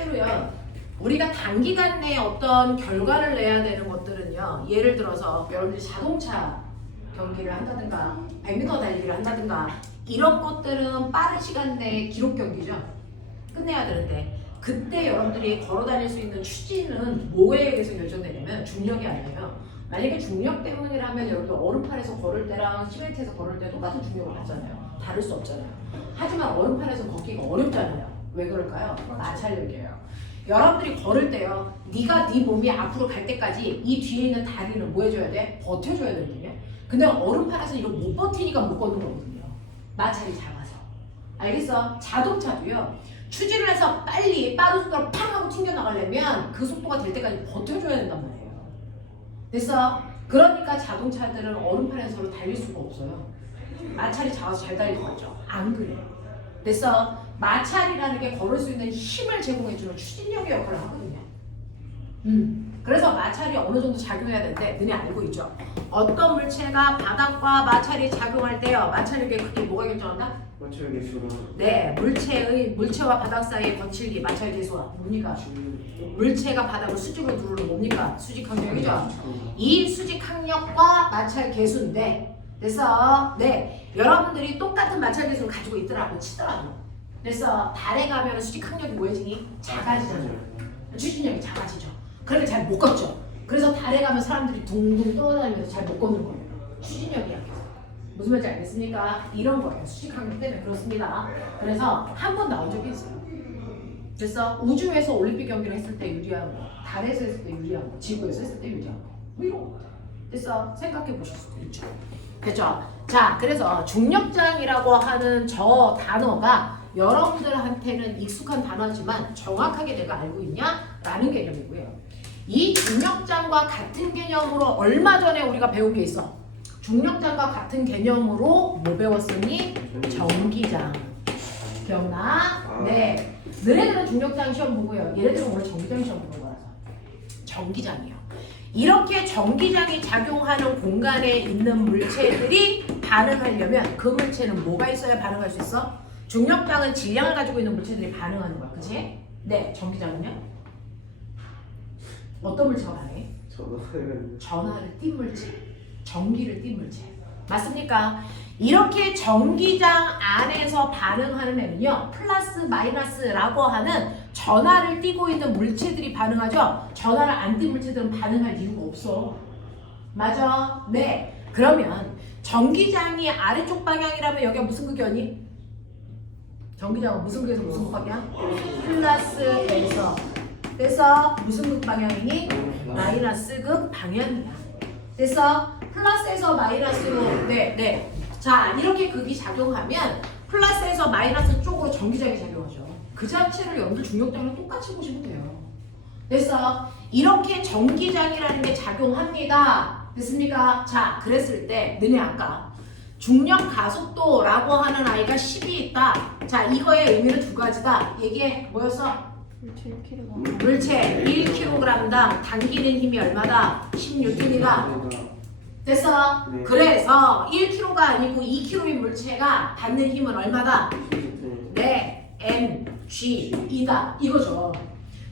실제로요. 우리가 단기간 내에 어떤 결과를 내야 되는 것들은요. 예를 들어서 여러분들이 자동차 경기를 한다든가 100m 달리기를 한다든가 이런 것들은 빠른 시간 내에 기록 경기죠. 끝내야 되는데 그때 여러분들이 걸어 다닐 수 있는 추진은 뭐에 의해서 결정되냐면 중력이 아니에요. 만약에 중력 때문이라면 여러분들 얼음판에서 걸을 때랑 시멘트에서 걸을 때 똑같은 중력을 받잖아요. 다를 수 없잖아요. 하지만 얼음판에서 걷기가 어렵잖아요. 왜 그럴까요? 마찰력이에요. 여러분들이 걸을 때요. 네가 네 몸이 앞으로 갈 때까지 이 뒤에 있는 다리는 뭐 해줘야 돼? 버텨줘야 되거든요. 근데 얼음판에서 이거 못 버티니까 못 걷는 거거든요. 마찰이 작아서. 알겠어? 자동차도요. 추진을 해서 빨리 빠른 속도로 팡 하고 튕겨나가려면 그 속도가 될 때까지 버텨줘야 된단 말이에요. 됐어? 그러니까 자동차들은 얼음판에서 달릴 수가 없어요. 마찰이 작아서 잘 달릴 것 같죠? 안 그래요. 됐어? 마찰이라는 게 걸을 수 있는 힘을 제공해주는 추진력의 역할을 하거든요. 그래서 마찰이 어느 정도 작용해야 되는데 너네 알고 있죠? 어떤 물체가 바닥과 마찰이 작용할 때요. 마찰력의 크기 뭐가 결정한다? 마찰력의 수가. 네, 물체와 바닥 사이의 거칠기, 마찰 계수가 뭡니까? 물체가 바닥을 수직으로 누르는 뭡니까? 수직 항력이죠. 이 수직 항력과 마찰 계수인데, 그래서 네, 여러분들이 똑같은 마찰 계수를 가지고 있더라고 치더라고. 그래서 달에 가면 수직 항력이 뭐해지니? 작아지잖아요. 추진력이 작아지죠. 그러니까 잘 못 걷죠. 그래서 달에 가면 사람들이 둥둥 떠다니면서 잘 못 걷는 거예요. 추진력이 약해서. 무슨 말인지 알겠습니까? 이런 거예요. 수직 항력 때문에 그렇습니다. 그래서 한 번 나온 적이 있어요. 그래서 우주에서 올림픽 경기를 했을 때 유리한 거, 달에서 했을 때 유리한 거, 지구에서 했을 때 유리한 거, 뭐 이런 거. 그래서 생각해 보실 수도 있죠. 그렇죠? 자, 그래서 중력장이라고 하는 저 단어가 여러분들한테는 익숙한 단어지만 정확하게 내가 알고 있냐? 라는 개념이고요. 이 중력장과 같은 개념으로 얼마 전에 우리가 배운 게 있어. 중력장과 같은 개념으로 뭐 배웠었니? 전기장. 기억나? 네. 너네들은 중력장 시험 보고요. 얘네들은 원래 전기장 시험 보는 거라서. 전기장이요. 이렇게 전기장이 작용하는 공간에 있는 물체들이 반응하려면 그 물체는 뭐가 있어야 반응할 수 있어? 중력장은 질량을 가지고 있는 물체들이 반응하는 거야. 그치? 네. 전기장은요? 어떤 물체가 반응해? 전하를 띈 물체. 전기를 띈 물체. 맞습니까? 이렇게 전기장 안에서 반응하는 애는요. 플러스 마이너스라고 하는 전하를 띠고 있는 물체들이 반응하죠. 전하를 안 띈 물체들은 반응할 이유가 없어. 맞아? 네. 그러면 전기장이 아래쪽 방향이라면 여기가 무슨 극이었니? 전기장은 무슨 극에서 무슨 극 방향? 플러스에서. 그래서 무슨 극 방향이니? 마이너스 극 방향이야. 그래서 플러스에서 마이너스로 네. 자, 이렇게 극이 작용하면 플러스에서 마이너스 쪽으로 전기장이 작용하죠. 그 자체를 여러분들 중력장이랑 똑같이 보시면 돼요. 그래서 이렇게 전기장이라는 게 작용합니다. 됐습니까? 자, 그랬을 때 너네 아까 중력 가속도라고 하는 아이가 10이 있다. 자, 이거의 의미는 두 가지다. 이게 뭐였어? 물체 1kg당 당기는 힘이 얼마다? 10N이다. 됐어? 네. 그래서 1kg가 아니고 2kg인 물체가 받는 힘은 얼마다? 네, mg이다. 이거죠.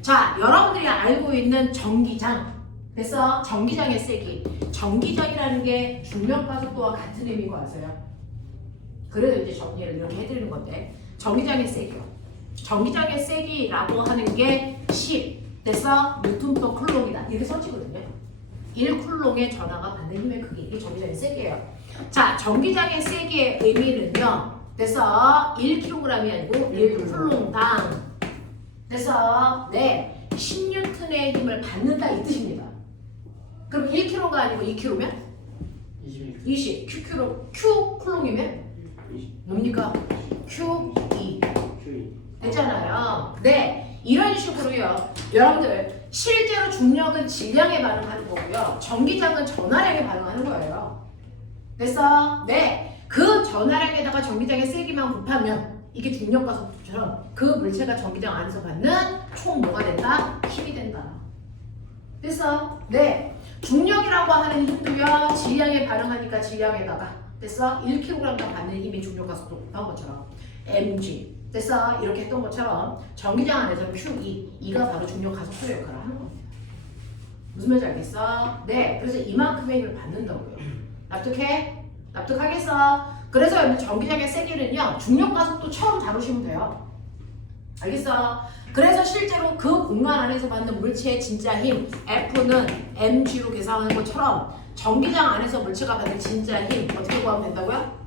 자, 여러분들이 알고 있는 전기장. 됐어? 전기장의 세기. 전기장이라는 게 중력가속도와 같은 의미인 거 아세요? 그래서 이제 정리를 이렇게 해드리는 건데 전기장의 세기요. 전기장의 세기라고 하는 게 10. 됐어? 뉴턴/쿨 쿨롱이다. 이렇게 써지거든요. 1쿨롱의 전하가 받는 힘의 크기. 이게 전기장의 세기예요. 자, 전기장의 세기의 의미는요. 그래서 1kg이 아니고 1쿨롱당. 그래서 네, 10N의 힘을 받는다 이 뜻입니다. 그럼 1kg가 아니고 2kg면? 20. Q쿨롱이면? 뭡니까? Q2. 됐잖아요. 네, 이런 식으로요. 여러분들 실제로 중력은 질량에 반응하는 거고요. 전기장은 전하량에 반응하는 거예요. 그래서 네, 그 전하량에다가 전기장의 세기만 곱하면 이게 중력과 속도처럼 그 물체가 전기장 안에서 받는 총 뭐가 된다? 힘이 된다. 그래서 네, 중력이라고 하는 힘도요. 질량에 반응하니까 질량에다가 됐어? 1kg당 받는 힘이 중력과 속도 곱한 것처럼 mg 됐어? 이렇게 했던 것처럼 전기장 안에서 Q2, 이가 바로 중력 가속도 역할을 하는 겁니다. 무슨 말인지 알겠어? 네, 그래서 이만큼의 힘을 받는다고요. 납득해? 납득하겠어? 그래서 전기장의 세기는요, 중력 가속도 처음 다루시면 돼요. 알겠어? 그래서 실제로 그 공간 안에서 받는 물체의 진짜 힘 F는 mg로 계산하는 것처럼 전기장 안에서 물체가 받는 진짜 힘 어떻게 구하면 된다고요?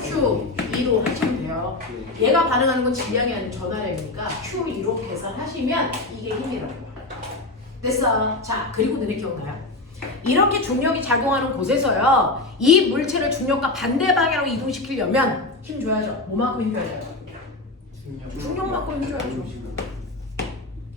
Q2로 하시면 돼요. 얘가 반응하는 건 질량이 아닌 전하량이니까 Q2로 계산하시면 이게 힘이라고요. 됐어? 자, 그리고 너네 기억나요? 이렇게 중력이 작용하는 곳에서요, 이 물체를 중력과 반대 방향으로 이동시키려면 힘 줘야죠. 뭐만큼 힘 줘야죠? 중력만큼 힘 줘야죠.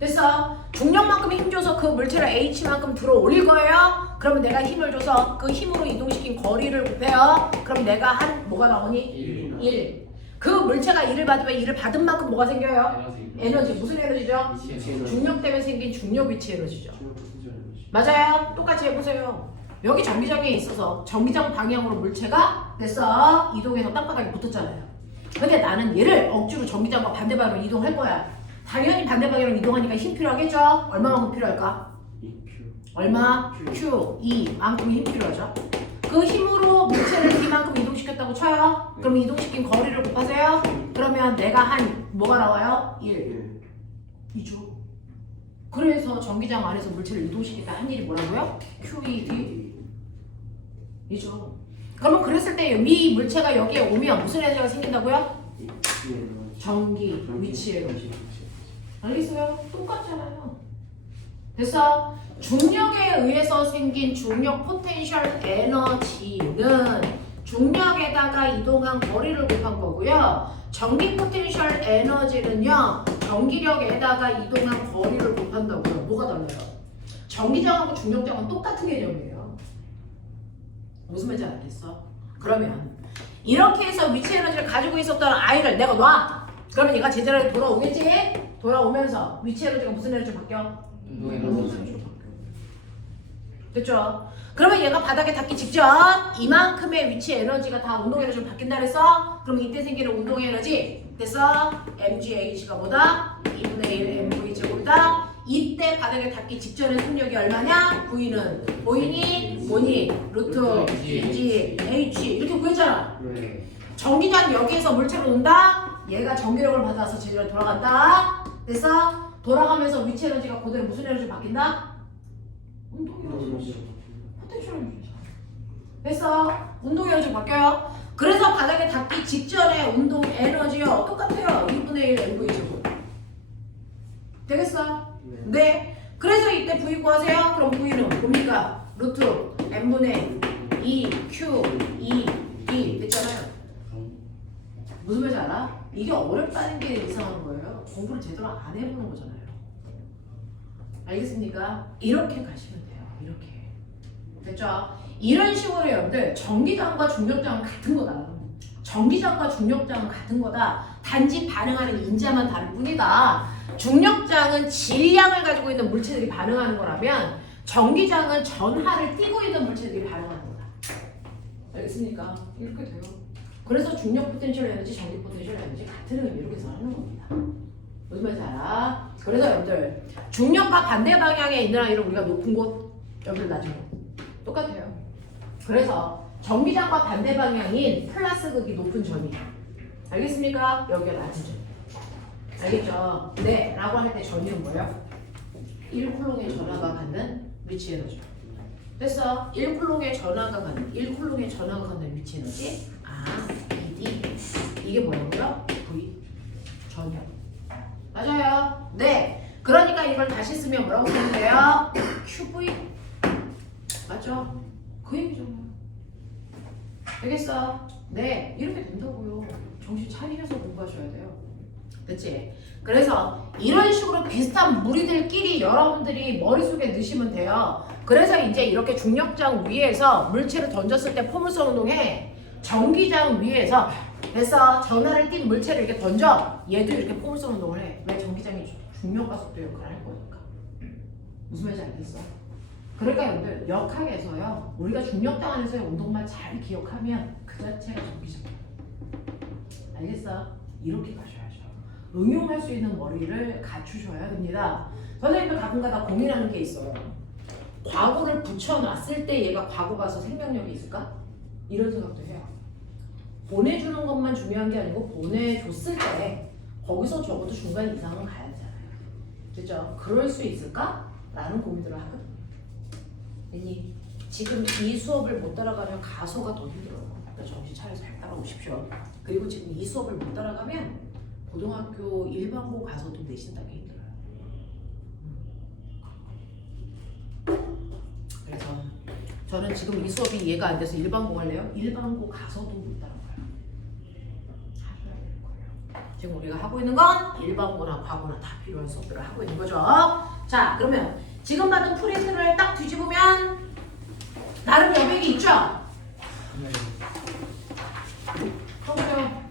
됐어? 중력만큼 힘줘서 그 물체를 H만큼 들어 올릴 거예요. 그러면 내가 힘을 줘서 그 힘으로 이동시킨 거리를 곱해요. 그럼 내가 한 뭐가 나오니? 1. 그 물체가 1을 받으면 1을 받은 만큼 뭐가 생겨요? 에너지. 무슨 에너지죠? 중력 때문에 생긴 중력 위치 에너지죠. 맞아요. 똑같이 해보세요. 여기 전기장에 있어서 전기장 방향으로 물체가 됐어. 이동해서 땅바닥에 붙었잖아요. 근데 나는 얘를 억지로 전기장과 반대 방향으로 이동할 거야. 당연히 반대 방향으로 이동하니까 힘 필요하겠죠? 얼마만큼 필요할까? 얼마? Q, 2만큼 힘 필요하죠? 그 힘으로 물체를 이만큼 이동시켰다고 쳐요? 그럼 이동시킨 거리를 곱하세요? 그러면 내가 한 뭐가 나와요? 1. 이죠. 그래서 전기장 안에서 물체를 이동시켰다 한 일이 뭐라고요? QED. 이죠. 그러면 그랬을 때 이 물체가 여기에 오면 무슨 에너지가 생긴다고요? 전기, 위치 에너지. 알겠어요? 똑같잖아요. 됐어? 중력에 의해서 생긴 중력 포텐셜 에너지는 중력에다가 이동한 거리를 곱한 거고요. 전기 포텐셜 에너지는요, 전기력에다가 이동한 거리를 곱한다고요. 뭐가 달라요? 전기장하고 중력장은 똑같은 개념이에요. 무슨 말인지 알겠어? 그러면 이렇게 해서 위치 에너지를 가지고 있었던 아이를 내가 놔. 그러면 얘가 제자리로 돌아오겠지? 돌아오면서 위치 에너지가 무슨 에너지로 바뀌어? 운동 에너지로 바뀌어. 됐죠? 그러면 얘가 바닥에 닿기 직전 이만큼의 위치 에너지가 다 운동 에너지로 바뀐다 그랬어? 그럼 이때 생기는 운동 에너지 됐어? mgh가 뭐다? 2분의 1 mv 제곱이다. 이때 바닥에 닿기 직전의 속력이 얼마냐? V는 보이니? 뭐니? 루트 g h 이렇게 구했잖아. 전기장 여기에서 물체로 논다. 얘가 전기력을 받아서 제대로 돌아간다. 됐어? 돌아가면서 위치 에너지가 그대로 무슨 에너지로 바뀐다? 운동 에너지. 포텐셜 에너지. 됐어? 운동 에너지로 바뀌어요. 그래서 바닥에 닿기 직전에 운동 에너지요. 똑같아요. 2분의 1 mv 제곱. 되겠어? 네. 그래서 이때 V 구하세요. 그럼 V는 뭡니까? 루트 n분의 2 q 2 d 됐잖아요. 무슨 말인지 알아? 이게 어렵다는 게 이상한 거예요. 공부를 제대로 안 해보는 거잖아요. 알겠습니까? 이렇게 가시면 돼요. 이렇게. 됐죠? 이런 식으로 여러분들 전기장과 중력장은 같은 거다. 전기장과 중력장은 같은 거다. 단지 반응하는 인자만 다를 뿐이다. 중력장은 질량을 가지고 있는 물체들이 반응하는 거라면 전기장은 전하를 띠고 있는 물체들이 반응하는 거다. 알겠습니까? 이렇게 돼요. 그래서 중력 포텐셜 에너지, 전기 포텐셜 에너지 같은 의미로 계산하는 겁니다. 무슨 말인지 알아? 그래서 여러분들 중력과 반대 방향에 있는 아이를 우리가 높은 곳, 여러분들 낮은 곳 똑같아요. 그래서 전기장과 반대 방향인 플러스 극이 높은 전이에요. 알겠습니까? 여기가 낮은 전. 알겠죠? 네, 라고 할 때 전이는 뭐예요? 1쿨롱의 전하가 갖는 위치 에너지. 됐어? 1쿨롱의 전하가 갖는 위치 에너지. ED. 이게 뭐라고요? V. 전혀. 맞아요? 네. 그러니까 이걸 다시 쓰면 뭐라고 쓰면 돼요? QV. 맞죠? 그 얘기잖아요. 되겠어? 네. 이렇게 된다고요. 정신 차리셔서 공부하셔야 돼요. 그치? 그래서 이런 식으로 비슷한 무리들끼리 여러분들이 머릿속에 넣으시면 돼요. 그래서 이제 이렇게 중력장 위에서 물체를 던졌을 때 포물선 운동에 전기장 위에서 그래서 전하를 띈 물체를 이렇게 던져. 얘도 이렇게 포물선 운동을 해. 왜? 전기장이 중력과 속도 역할을 할 거니까. 무슨 말인지 알겠어? 그러니까 여러분들 역학에서요, 우리가 중력장 안에서의 운동만 잘 기억하면 그 자체가 전기장이에요. 알겠어? 이렇게 가셔야죠. 응용할 수 있는 머리를 갖추셔야 됩니다. 선생님도 가끔가다 고민하는 게 있어요. 과거를 붙여놨을 때 얘가 과거 가서 생명력이 있을까? 이런 생각도 해요. 보내주는 것만 중요한 게 아니고 보내줬을 때 거기서 적어도 중간 이상은 가야 되잖아요. 그죠? 그럴 수 있을까? 라는 고민들을 하거든요. 아니, 지금 이 수업을 못 따라가면 가서가 더 힘들어요. 그러니까 정신 차려서 잘 따라오십시오. 그리고 지금 이 수업을 못 따라가면 고등학교 일반고 가서도 내신 따기 힘들어요. 그래서 저는 지금 이 수업이 이해가 안 돼서 일반고 할래요? 일반고 가서도 못 따라가요. 하셔야 될 거예요. 지금 우리가 하고 있는 건 일반고나 과고나 다 필요한 수업들을 하고 있는 거죠. 자, 그러면 지금 받은 프린트를 딱 뒤집으면 나름 여백이 있죠? 네. 쳐보세요.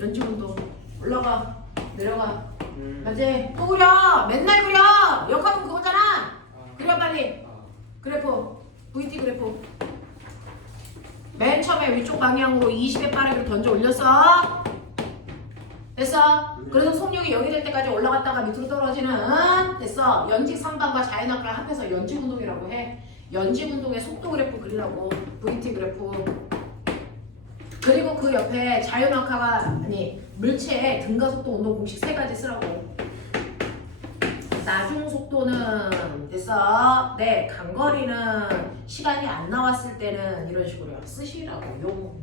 연지운동 올라가 내려가 맞지? 또 그려! 맨날 그려! 역학은 그거잖아! 그려 빨리! 그래프 VT 그래프 맨 처음에 위쪽 방향으로 20의 빠르기를 던져 올렸어. 됐어? 그래서 속력이 0이 될 때까지 올라갔다가 밑으로 떨어지는 됐어. 연직 3반과 자연학을 합해서 연직운동이라고 해. 연직운동의 속도 그래프 그리라고. VT 그래프. 그리고 그 옆에 자연학화가 아니 물체의 등가속도 운동 공식 3가지 쓰라고. 나중 속도는 됐어. 네, 간거리는 시간이 안 나왔을 때는 이런 식으로 쓰시라고. 요.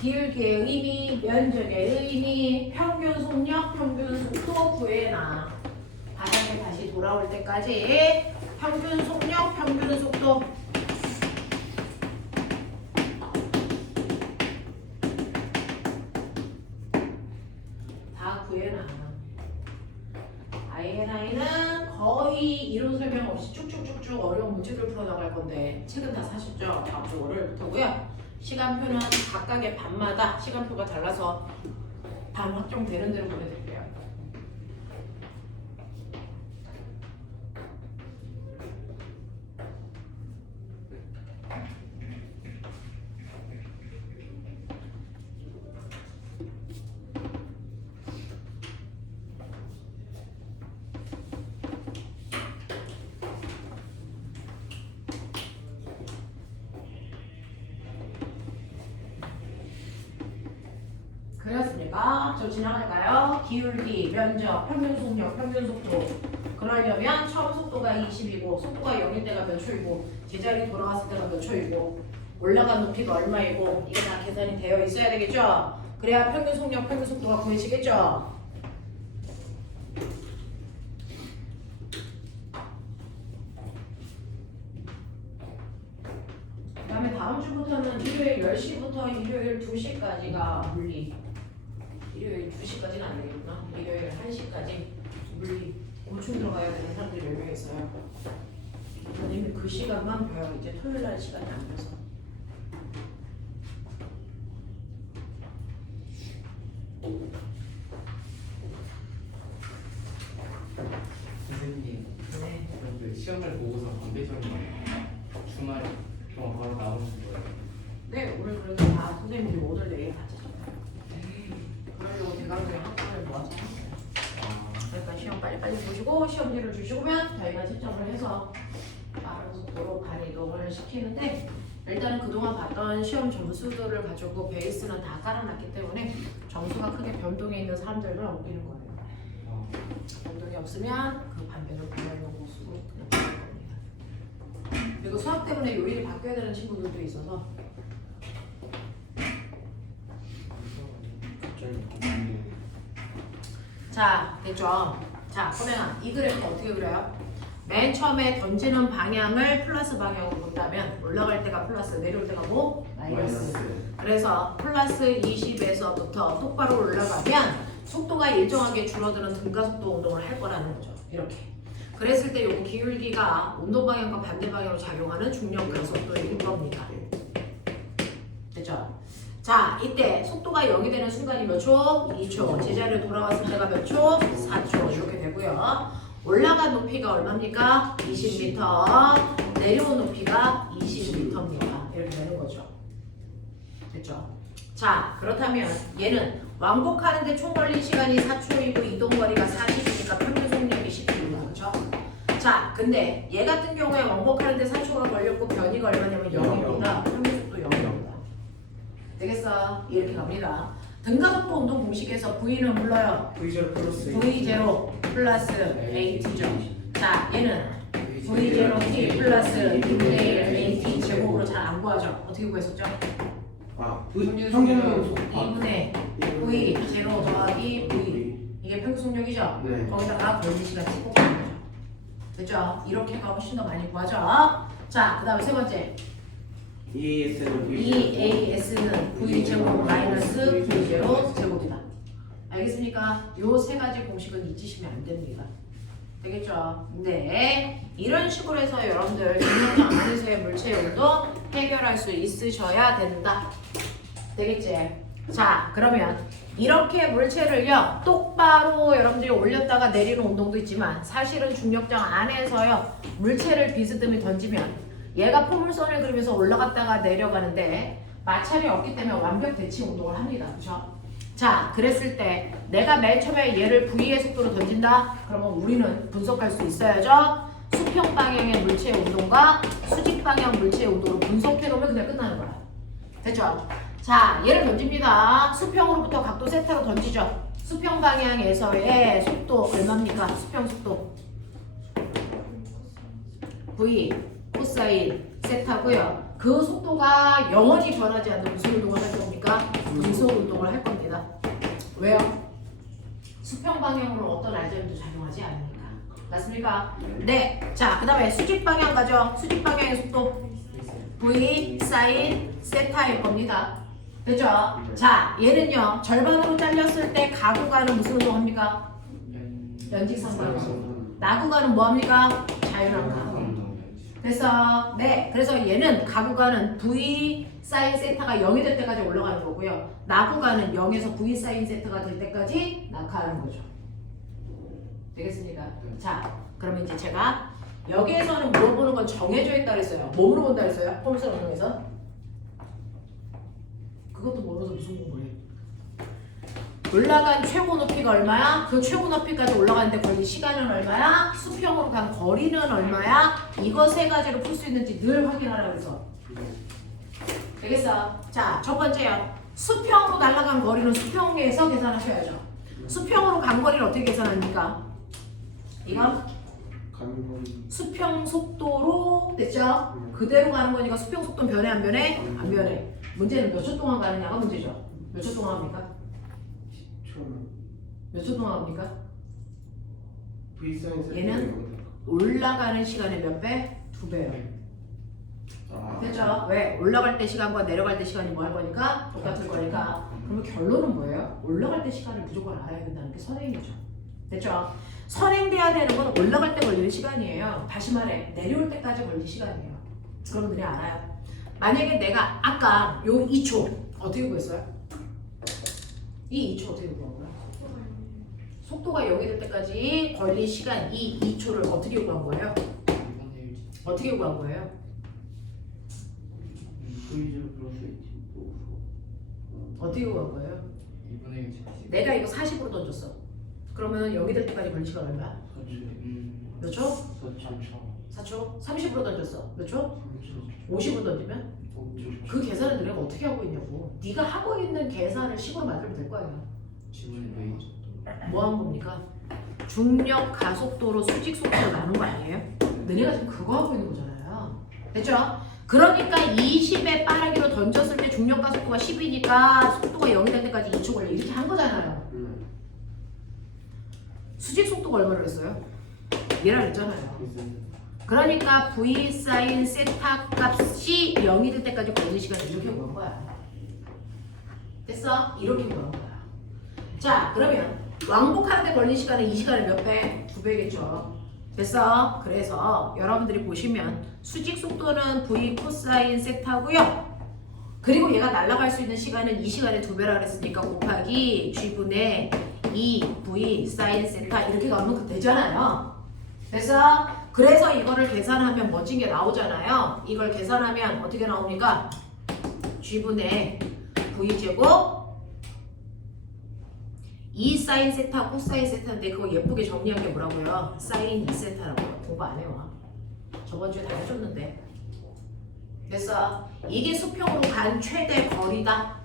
기울기의 의미, 면적의 의미, 평균 속력, 평균 속도 구해놔. 바닥에 다시 돌아올 때까지 평균 속력, 평균 속도. 다 구해놔. INI는 거의 이론 설명 없이 쭉쭉쭉쭉 어려운 문제들 풀어나갈 건데 책은 다 사셨죠? 다음 주 월요일부터고요. 시간표는 각각의 반마다 시간표가 달라서 반 확정되는 대로 보내드릴게요. 그렇습니까? 저 지나갈까요? 기울기, 면적, 평균 속력, 평균 속도. 그러려면 처음 속도가 20이고 속도가 0일 때가 몇 초이고 제자리 돌아갔을 때가 몇 초이고 올라간 높이가 얼마이고 이게 다 계산이 되어 있어야 되겠죠? 그래야 평균 속력, 평균 속도가 구해지겠죠? 그 다음에 다음 주부터는 일요일 10시부터 일요일 2시까지가 물리. 일요일 2시까지는 안 되겠구나. 일요일 1시까지 물리 고충 들어가야 되는 사람들이 몇 명 있어요. 선생님이 그 시간만 벼요. 이제 토요일 날 시간이 안 돼서. 선생님, 네. 그런데 시험을 보고서 관계적인 주말에 그럼 바로 나오는 거예요? 네, 오늘 그래도 다 선생님들이 오늘 내일 다 찾아요. 그러려고 대강의 학생을 모아서 하는 거예요. 그러니까 시험 빨리빨리 보시고 시험지를 주시고면 저희가 채점을 해서 빠른 속도로 반이동을 시키는데 일단은 그동안 봤던 시험 점수들을 가지고 베이스는 다 깔아놨기 때문에 점수가 크게 변동이 있는 사람들만 옮기는 거예요. 변동이 없으면 그 반변을 보내는 곳으로 그냥 가는 겁니다. 그리고 수학 때문에 요일이 바뀌어야 되는 친구들도 있어서 자, 됐죠? 자, 그러면 이 그래프 어떻게 그려요? 맨 처음에 던지는 방향을 플러스 방향으로 본다면 올라갈 때가 플러스, 내려올 때가 뭐? 마이너스. 그래서 플러스 20에서부터 똑바로 올라가면 속도가 일정하게 줄어드는 등가속도 운동을 할 거라는 거죠. 이렇게. 그랬을 때 요 기울기가 운동 방향과 반대 방향으로 작용하는 중력 가속도일 겁니다. 됐죠? 자, 이때 속도가 0이 되는 순간이 몇 초? 2초. 제자리로 돌아왔을 때가 몇 초? 4초. 이렇게 되고요. 올라간 높이가 얼마입니까? 20m. 내려온 높이가 20m입니다. 이렇게 되는 거죠. 됐죠? 자, 그렇다면 얘는 왕복하는데 총 걸린 시간이 4초이고 이동거리가 40이니까 평균 속력이 10km. 그렇죠? 자, 근데 얘 같은 경우에 왕복하는데 4초가 걸렸고 변이가 얼마냐면 0입니다. 평균 속도 0입니다. 되겠어? 이렇게 갑니다. 등가속도 운동 공식에서 V는 불러요. V0 플러스 V0 플러스 AT죠. 자, 얘는 V0T 플러스 2분의 1 AT 제곱으로 잘 안 구하죠. 어떻게 구했었죠? 평균 2분의 V0 더하기 V. 이게 평균 속력이죠? 네. 거기다가 걸린 시간 찍고 가는 거죠. 됐죠? 이렇게가 훨씬 더 많이 구하죠. 자, 그 다음에 세 번째. EAS는 V 제곱 마이너스 V0 제곱이다. 알겠습니까? 요 세 가지 공식은 잊으시면 안 됩니다. 되겠죠? 네. 이런 식으로 해서 여러분들 중력장 안에서의 물체 운동 해결할 수 있으셔야 된다. 되겠지? 자, 그러면 이렇게 물체를요 똑바로 여러분들이 올렸다가 내리는 운동도 있지만 사실은 중력장 안에서요 물체를 비스듬히 던지면 얘가 포물선을 그리면서 올라갔다가 내려가는데 마찰이 없기 때문에 완벽 대치 운동을 합니다. 그죠? 자, 그랬을 때 내가 맨 처음에 얘를 V의 속도로 던진다? 그러면 우리는 분석할 수 있어야죠. 수평 방향의 물체 운동과 수직 방향 물체 운동을 분석해 놓으면 그냥 끝나는 거야. 됐죠? 자, 얘를 던집니다. 수평으로부터 각도 세타로 던지죠. 수평 방향에서의 속도 얼마입니까? 수평 속도 V 코사인 세타고요. 그 속도가 영원히 변하지 않는 무슨 운동을 할 겁니까? 분속 운동을 할 겁니다. 왜요? 수평 방향으로 어떤 알점도 작용하지 않으니까. 맞습니까? 네. 자, 그 다음에 수직 방향 가죠. 수직 방향의 속도 V 사인 세타일 겁니다. 됐죠? 자, 얘는요 절반으로 잘렸을 때 가구가는 무슨 운동합니까? 연직상관. 나구가는 뭐합니까? 자유랑각. 그래서 네, 그래서 얘는 가구가는 V 사인 세타가 0이 될 때까지 올라가는 거고요. 나구가는 0에서 V 사인 세타가 될 때까지 낙하하는 거죠. 되겠습니까? 자, 그러면 이제 제가 여기에서는 물어보는 건 정해져 있다 그랬어요. 뭐 물어본다 그랬어요? 폼선 운동에서? 그것도 모르면서 무슨 공부를 해? 올라간 최고 높이가 얼마야? 그 최고 높이까지 올라가는데 걸린 시간은 얼마야? 수평으로 간 거리는 얼마야? 이거 세 가지로 풀 수 있는지 늘 확인하라 그래서. 되겠어? 자, 첫 번째요. 수평으로 날아간 거리는 수평에서 계산하셔야죠. 수평으로 간 거리를 어떻게 계산합니까? 이건 수평 속도로 됐죠? 그대로 가는 거니까 수평 속도는 변해 안 변해? 안 변해. 문제는 몇 초 동안 가느냐가 문제죠. 몇 초 동안 합니까? 몇 초 동안 합니까? 얘는 올라가는 시간의 몇 배? 2배예요. 됐죠? 왜? 올라갈 때 시간과 내려갈 때 시간이 뭐 할 거니까? 똑같을 거니까. 그러면 결론은 뭐예요? 올라갈 때 시간을 무조건 알아야 된다는 게 선행이죠. 됐죠? 선행돼야 되는 건 올라갈 때 걸리는 시간이에요. 다시 말해, 내려올 때까지 걸리는 시간이에요. 그러면 그냥 알아요. 만약에 내가 아까 요 2초 어떻게 구했어요? 이 2초 어떻게 구한 거야? 속도가 0이 될 때까지 걸린 시간 이 2초를 어떻게 구한 거예요? 어떻게 구한 거예요? 어떻게 구한 거예요? 내가 이거 40으로 던졌어. 그러면 0이 될 때까지 걸린 시간 얼마야? 몇 초? 4초? 30으로 던졌어. 몇 초? 50으로 던지면? 그 계산을 내가 어떻게 하고 있냐고. 네가 하고 있는 계산을 식으로 만들면 될 거 아니야. 뭐 한 겁니까? 중력 가속도로 수직 속도로 나눈 거 아니에요? 너네가 지금 그거 하고 있는 거잖아요. 됐죠? 그러니까 20의 빠르기로 던졌을 때 중력 가속도가 10이니까 속도가 0이 될 때까지 2초 걸려. 이렇게 한 거잖아요. 수직 속도가 얼마를 했어요? 얘랑 했잖아요. 그러니까 V 사인 세타 값이 0이 될 때까지 걸리는 시간을 이렇게 볼 거야. 됐어? 이렇게 구하는 거야. 자, 그러면 왕복하는데 걸린 시간은 이 시간의 몇 배? 2배겠죠. 됐어? 그래서 여러분들이 보시면 수직 속도는 v 코사인 세타고요. 그리고 얘가 날아갈 수 있는 시간은 이 시간의 2배라 그랬으니까 곱하기 g분의 2v 사인 세타 이렇게 가면 되잖아요. 됐어? 그래서 이거를 계산하면 멋진 게 나오잖아요. 이걸 계산하면 어떻게 나옵니까? g분의 v제곱 2 사인 세타 코사인 세타인데 그거 예쁘게 정리한 게 뭐라고요? 사인 2세타라고요. 공부 안 해와. 저번 주에 다 해줬는데. 됐어? 이게 수평으로 간 최대 거리다.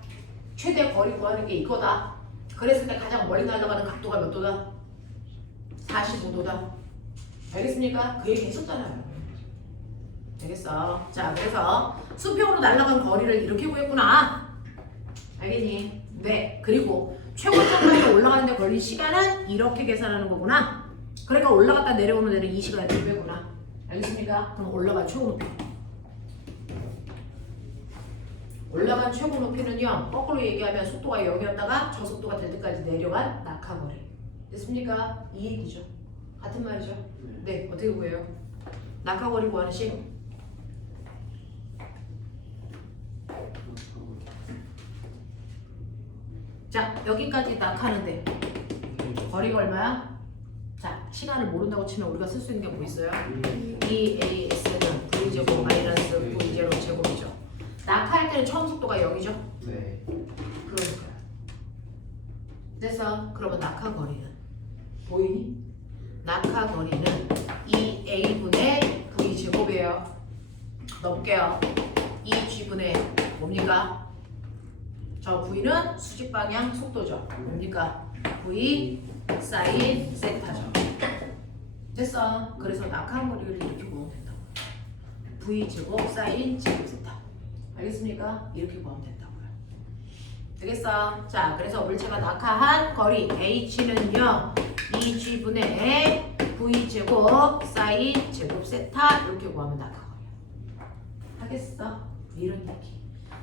최대 거리 구하는 게 이거다. 그랬을 때 가장 멀리 날아가는 각도가 몇 도다? 45도다. 알겠습니까? 그 얘기 했었잖아요. 알겠어? 자, 그래서 수평으로 날아간 거리를 이렇게 구했구나. 알겠니? 네. 그리고 최고점까지 올라가는데 걸린 시간은 이렇게 계산하는 거구나. 그러니까 올라갔다 내려오는 데는 이 시간이 2배구나. 알겠습니까? 그럼 올라간 최고 높이. 올라간 최고 높이는요. 거꾸로 얘기하면 속도가 0이었다가 저속도가 될 때까지 내려간 낙하거리. 됐습니까? 이 얘기죠. 같은 말이죠. 네. 어떻게 구해요? 낙하거리 구하는 식. 자, 여기까지 낙하는데 거리가 얼마야? 자, 시간을 모른다고 치면 우리가 쓸 수 있는 게 뭐 있어요? 2AS는 V제곱 마이너스 V0 제곱이죠. 낙하할 때는 처음 속도가 0이죠? 네. 그러니까요. 됐어? 그러면 낙하거리는 보이니? 낙하거리는 2A분의 V제곱이에요. 넘게요. 2G분의 뭡니까? 저 V는 수직방향 속도죠. 뭡니까? V 사인 세타죠. 됐어. 그래서 낙하거리를 이렇게 보면 된다고. V 제곱 사인 제곱 세타. 알겠습니까? 이렇게 보면 된다고요. 되겠어? 자, 그래서 물체가 낙하한 거리 H는요. 2G분의 V 제곱 사인 제곱 세타 이렇게 구하면 낙하거리야. 하겠어? 이런 얘기.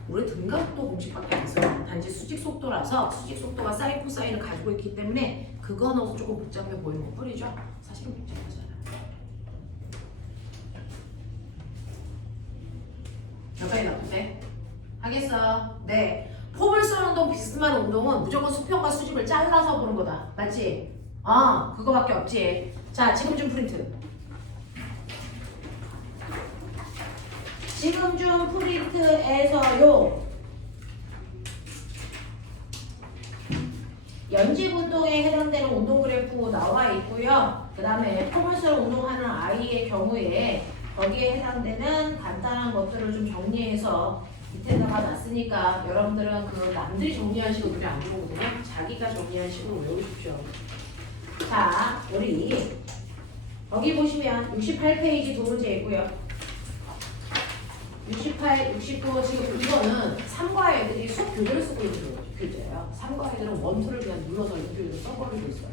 우리 등각도 공식밖에 안 써요. 단지 수직 속도라서 수직 속도가 사인 코사인을 가지고 있기 때문에 그거 넣어서 조금 복잡해 보이는 것 뿐이죠. 사실은 복잡하잖아. 여기까지 나쁘세? 하겠어? 네. 포물선 운동 비스만 운동은 무조건 수평과 수직을 잘라서 보는 거다. 맞지? 그거밖에 없지. 자, 지금 좀 프린트. 지금 중 프린트에서요. 연직 운동에 해당되는 운동 그래프 나와 있고요. 그 다음에 포물선 운동하는 아이의 경우에 거기에 해당되는 간단한 것들을 좀 정리해서 밑에다가 놨으니까 여러분들은 그 남들이 정리한 식으로 눈에 안 들어오거든요. 자기가 정리한 식으로 외우십시오. 자, 우리 여기 보시면 68페이지 두 문제 있고요. 68, 69 지금 이거는 3과 애들이 수업 교재를 쓰고 있는 교재예요. 3과 애들은 원투를 그냥 눌러서 인표를 써버리고 있어요.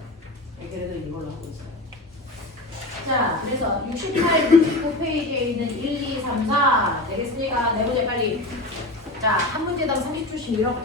걔네들은 이걸로 하고 있어요. 자, 그래서 68, 69페이지에 있는 1, 2, 3, 4 되겠습니까? 네 문제 빨리. 자, 한 문제당 30초씩 밀어.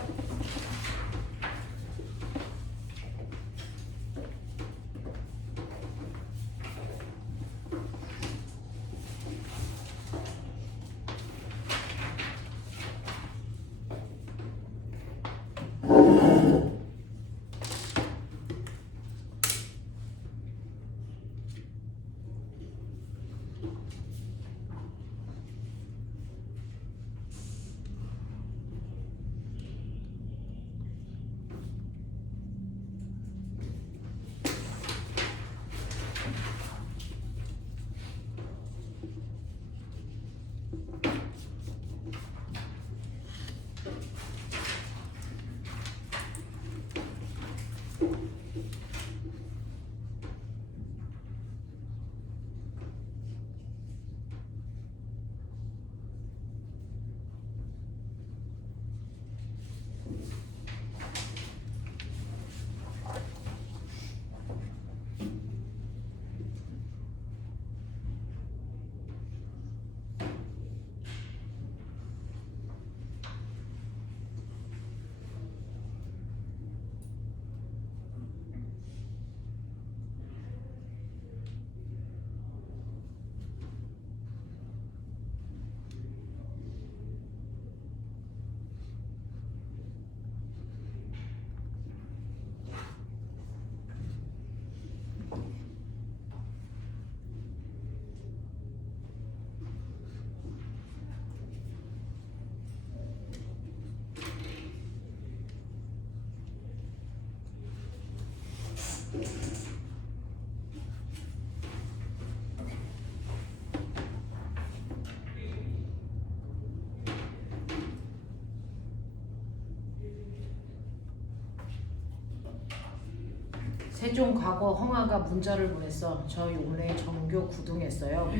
세종 과거 허가가 문자를 보냈어. 저 오늘 전교 9등했어요.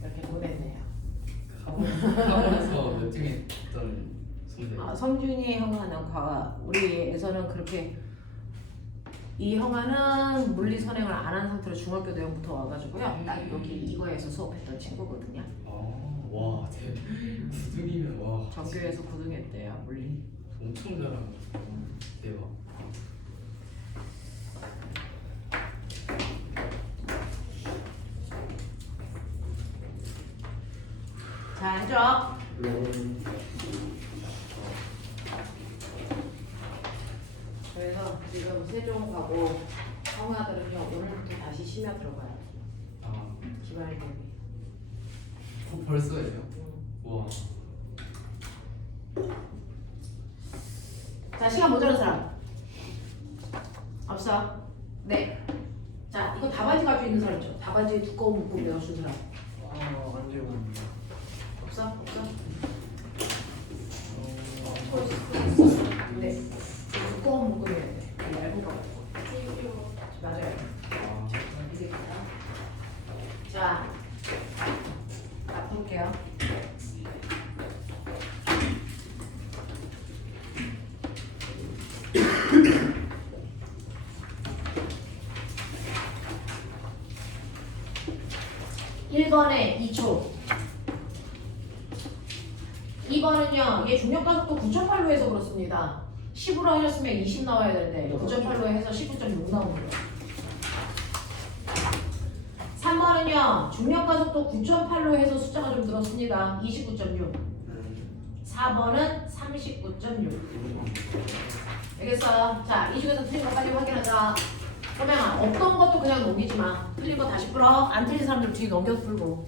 이렇게 보냈네요. 학원에서 몇 등에 있던 선배. 아, 성준이 형아는 우리에서는 그렇게 이 형아는 물리 선행을 안 한 상태로 중학교 내용부터 와가지고요. 딱 여기 이거에서 수업했던 친구거든요. 와, 9등이면 와. 전교에서 9등했대요 물리. 엄청 잘하는 대박. 자, 앉아. 그래서 지금 세종 가고 형아들은요 오늘부터 다시 심야 들어가요. 아, 기말 대비. 벌써예요? 와. 자, 시간 모자란 사람 없어? 네. 자, 이거 다바지 가지고 있는 사람 있죠? 다바지 두꺼운 묶음 외워 쓴 사람 안재원. 없어? 없어? 네. 두꺼운 묶음이어야 돼. 얇은 거 말고. 맞아요. 아, 이게 뭐야? 자, 볼게요. (1번에) 2초 2번은요 얘 중력가속도 9.8로 해서 그렇습니다. 10으로 하셨으면 20 나와야 되는데 9.8로 해서 19.6 나오는 거예요. 3번은요 중력가속도 9.8로 해서 숫자가 좀 늘었습니다. 29.6 4번은 39.6 알겠어요? 자, 이 중에서 틀린 거 빨리 확인하자. 소명아, 없던 것도 그냥 넘기지 마. 틀린 거 다시 풀어. 안 틀린 사람들 뒤에 넘겨서 풀고.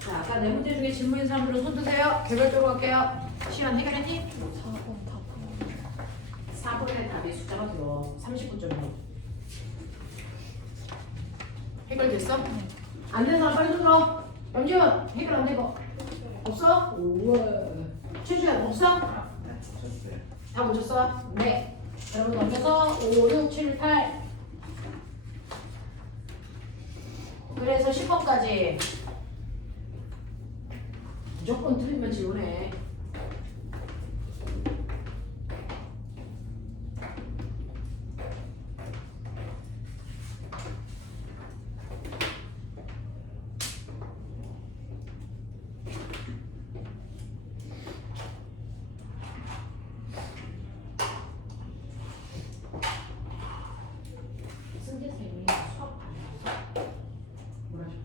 자, 아까 네 문제 중에 질문인 사람들은 손 드세요. 개별적으로 갈게요. 시간 해결했니? 4번의 답이 숫자가 들어. 39.6. 해결됐어? 안 되는 사람 빨리 손 들어. 염지은 해결 안 되고. 없어? 우와. 최주현 없어? 다 고쳤어? 네. 여러분 넘겨서 5, 6, 7, 8. 그래서 10번까지. 무조건 틀리면 지원해. 승재 쌤이 수업 안 했어. 뭐라 줘?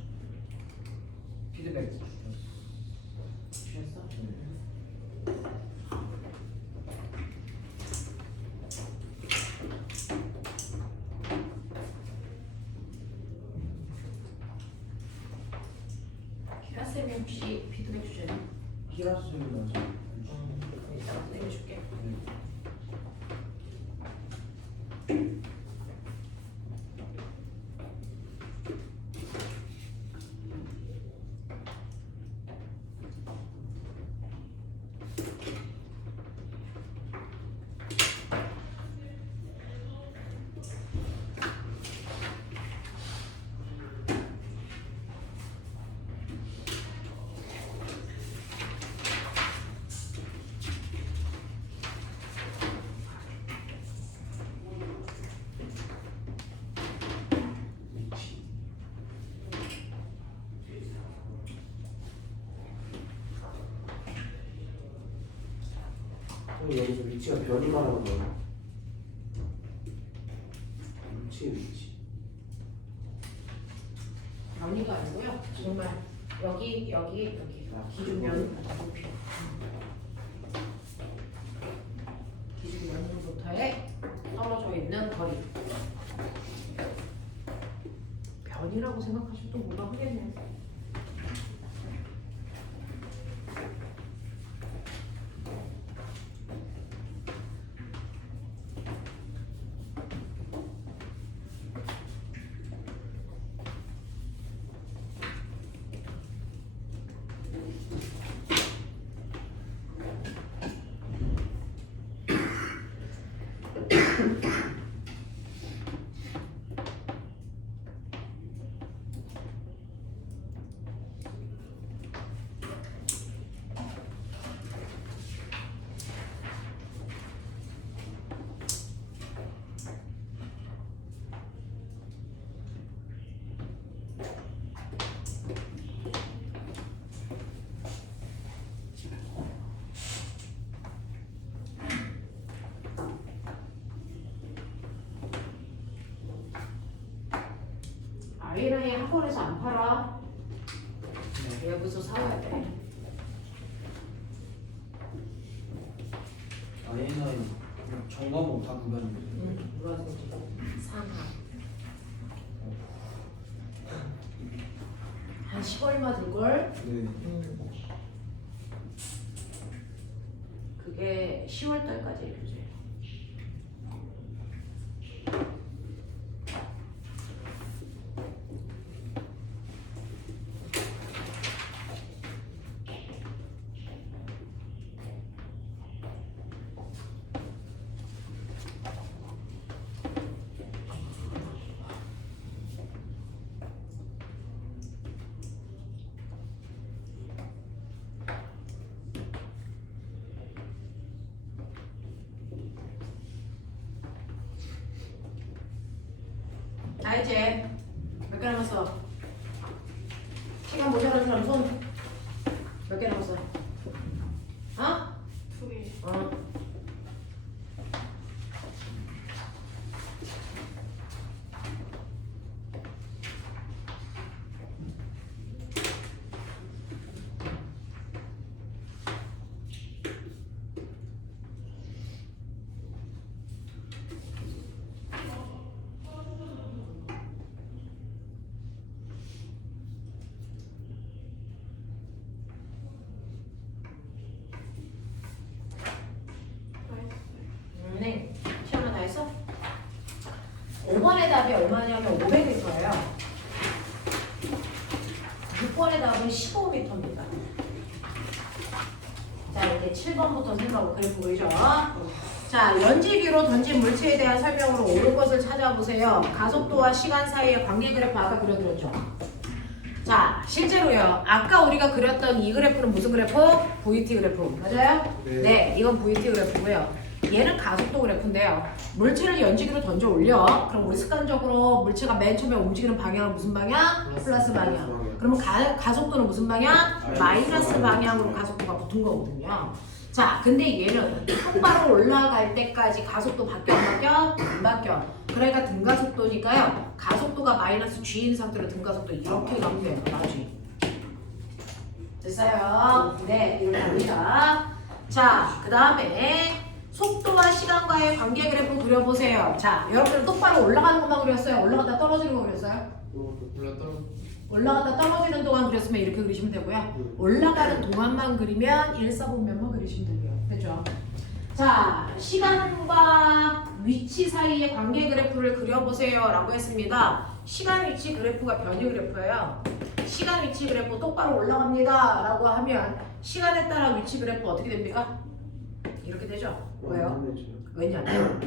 피드백 주셨어? 기라쌤이 혹시 피드백 주셔요? 키라스는 맞아. 이따가 내려줄게. 여기서 위치가 변이 말하는 거야. 위치. 변이가 아니고요. 정말 여기 기준면 높이. 기준면부터의 떨어져 있는 거리. 변이라고 생각하시면 또 뭐가 하겠네요. 아이라이 학원에서 안 팔아. 여기서 사와야 돼. 아이나이 정과목 다 구별인데. 노란색 상하. 한 10얼마 들걸? 네. 그게 10월 달까지 교재예요. 자 이제 몇 개 남았어? 시간 모자란 사람 손 몇 개 남았어? 어? 2개. 어. 네. 시험은 다 했어? 5번의 답이 얼마냐면 500m예요. 6번의 답은 15m입니다. 자, 이렇게 7번부터 생각하고 그래프 보이죠? 자, 연지기로 던진 물체에 대한 설명으로 옳은 것을 찾아보세요. 가속도와 시간 사이의 관계 그래프 아까 그려드렸죠? 자, 실제로요. 아까 우리가 그렸던 이 그래프는 무슨 그래프? VT 그래프. 맞아요? 네, 이건 VT 그래프고요. 얘는 가속도 그래프인데요. 물체를 연지기로 던져 올려. 그럼 우리 습관적으로 물체가 맨 처음에 움직이는 방향은 무슨 방향? 플러스 방향. 그러면 가속도는 무슨 방향? 마이너스 방향으로 가속도가 붙은 거거든요. 자, 근데 얘는 똑바로 올라갈 때까지 가속도 바뀌어 안 바뀌어? 안 바뀌어. 그러니까 등가속도니까요. 가속도가 마이너스 G인 상태로 등가속도 이렇게 가면 돼요. 나중에. 됐어요? 네, 이렇게 갑니다. 자, 그 다음에 속도와 시간과의 관계 그래프 그려보세요. 자, 여러분들 똑바로 올라가는 것만 그렸어요? 올라갔다 떨어지는 거 그렸어요? 올라갔다 떨어지는 동안 그렸으면 이렇게 그리시면 되고요. 올라가는 동안만 그리면 1사분면만 그리시면 되고요. 됐죠? 자, 시간과 위치 사이의 관계 그래프를 그려보세요 라고 했습니다. 시간 위치 그래프가 변이 그래프예요. 시간 위치 그래프 똑바로 올라갑니다 라고 하면 시간에 따라 위치 그래프 어떻게 됩니까? 이렇게 되죠? 왜요? 왜냐면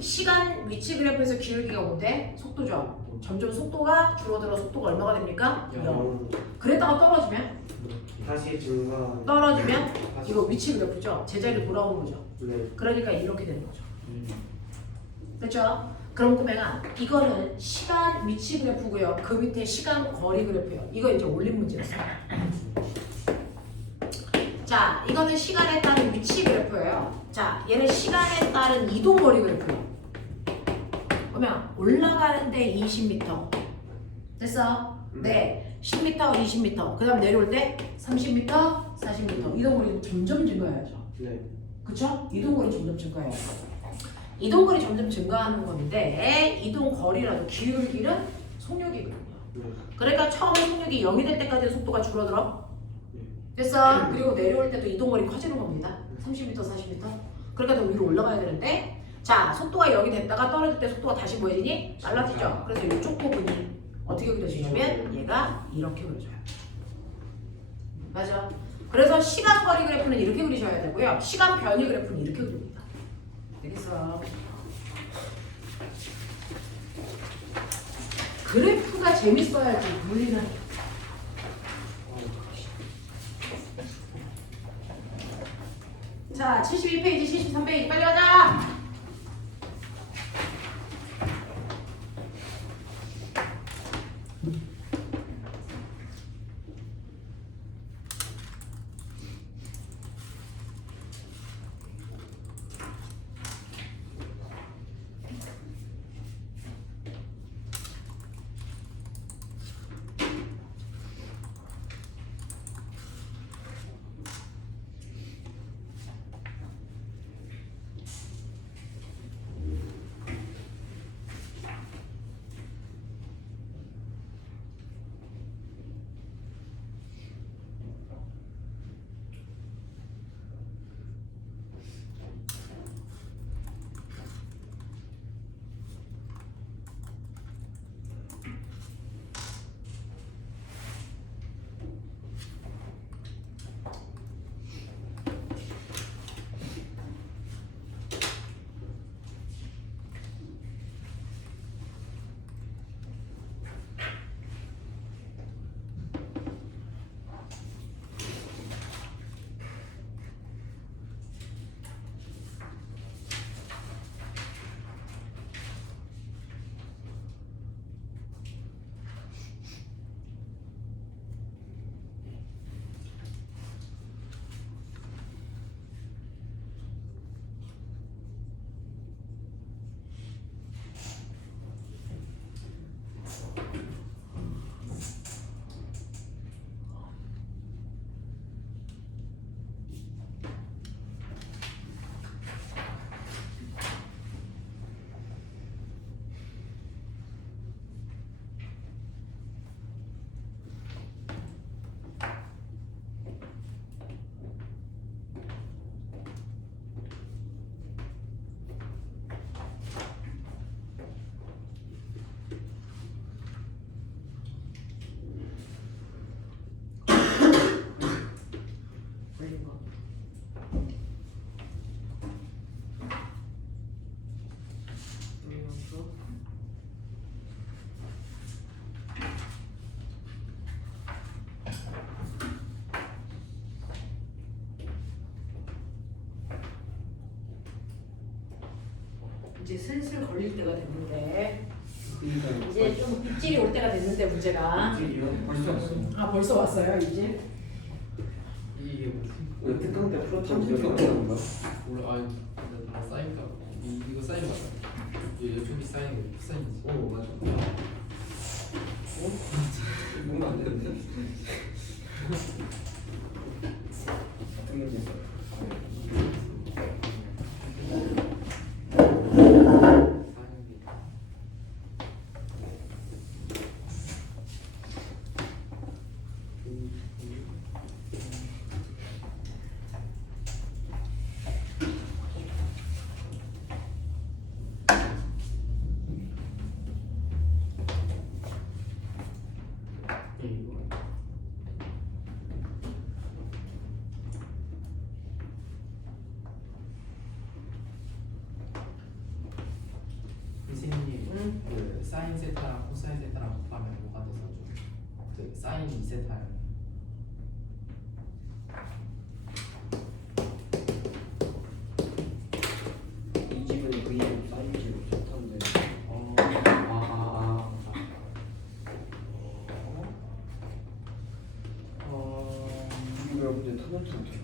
시간 위치 그래프에서 기울기가 뭔데? 속도죠. 점점 속도가 줄어들어 속도가 얼마가 됩니까? 0. 그랬다가 떨어지면? 다시 증가. 떨어지면 이거 위치 그래프죠. 제자리로 돌아오는 거죠. 네. 그러니까 이렇게 되는 거죠. 됐죠? 그럼 그러면 이거는 시간 위치 그래프고요. 그 밑에 시간 거리 그래프예요. 이거 이제 올린 문제였어요. 자, 자, 이거는 시간에 따른 위치 그래프예요. 자, 얘는 시간에 따른 이동거리 그래프예요. 그러면 올라가는데 20m. 됐어? 네. 10m, 20m. 그 다음 내려올 때 30m, 40m. 이동거리 점점 증가해야죠. 네. 그쵸? 이동거리 점점 증가해요. 이동거리 점점 증가하는 건데 이동거리라도 기울기는 속력이거든요. 네. 그러니까 처음에 속력이 0이 될 때까지 속도가 줄어들어. 됐어? 그리고 내려올 때도 이동거리 커지는 겁니다. 30m, 40m. 그러니까 더 위로 올라가야 되는데 자, 속도가 0이 됐다가 떨어질 때 속도가 다시 뭐해지니? 빨라지죠. 그래서 이쪽 부분이 어떻게 그려지냐면 얘가 이렇게 그려져요. 맞아. 그래서 시간 거리 그래프는 이렇게 그리셔야 되고요. 시간 변이 그래프는 이렇게 그립니다. 되겠어? 그래프가 재밌어야지 물리는. 자, 72페이지, 73페이지 빨리 가자. 이제 슬슬 걸릴 때가 됐는데 그러니까 이제 좀 입질이 올 때가 됐는데 문제가 벌써 왔어. 아 벌써 왔어요 이제. 이게 뭐지? 왜 특강 때 프로틴 탐색이 이렇게 어떻게 나오는 나온 거야? 거야? 몰라. 나 사인가? 이거 사인 맞아? 이쪽이 사인 사인이지. 맞아. 뭔가 안 되는데? 같은 문제 있어. 선생님, 그 사인 세타랑 코사인 세타랑 곱하면 뭐가 돼서 그 사인 2세타예요. 이 집은 V로 사인지로 좋던데. 어, 이거 왜요? 근데 터널도 못해요.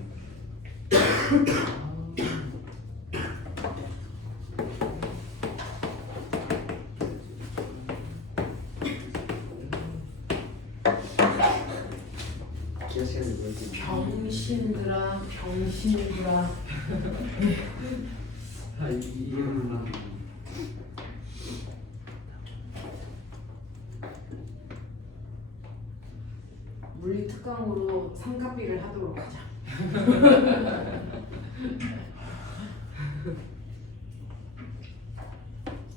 기아 시간이 뭐였지? 병신들아 병신들아. 아 이게 몰라. 물리 특강으로 삼각비를 하도록 하자.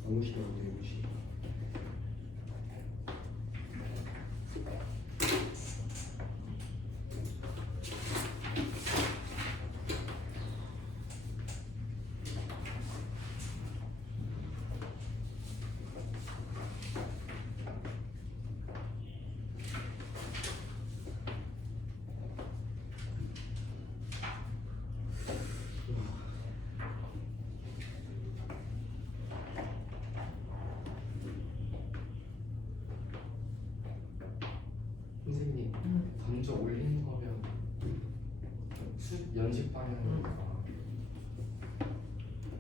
너무 싫어하는데 무시. 선생님 던져 올리는 거면 연식 방향이니까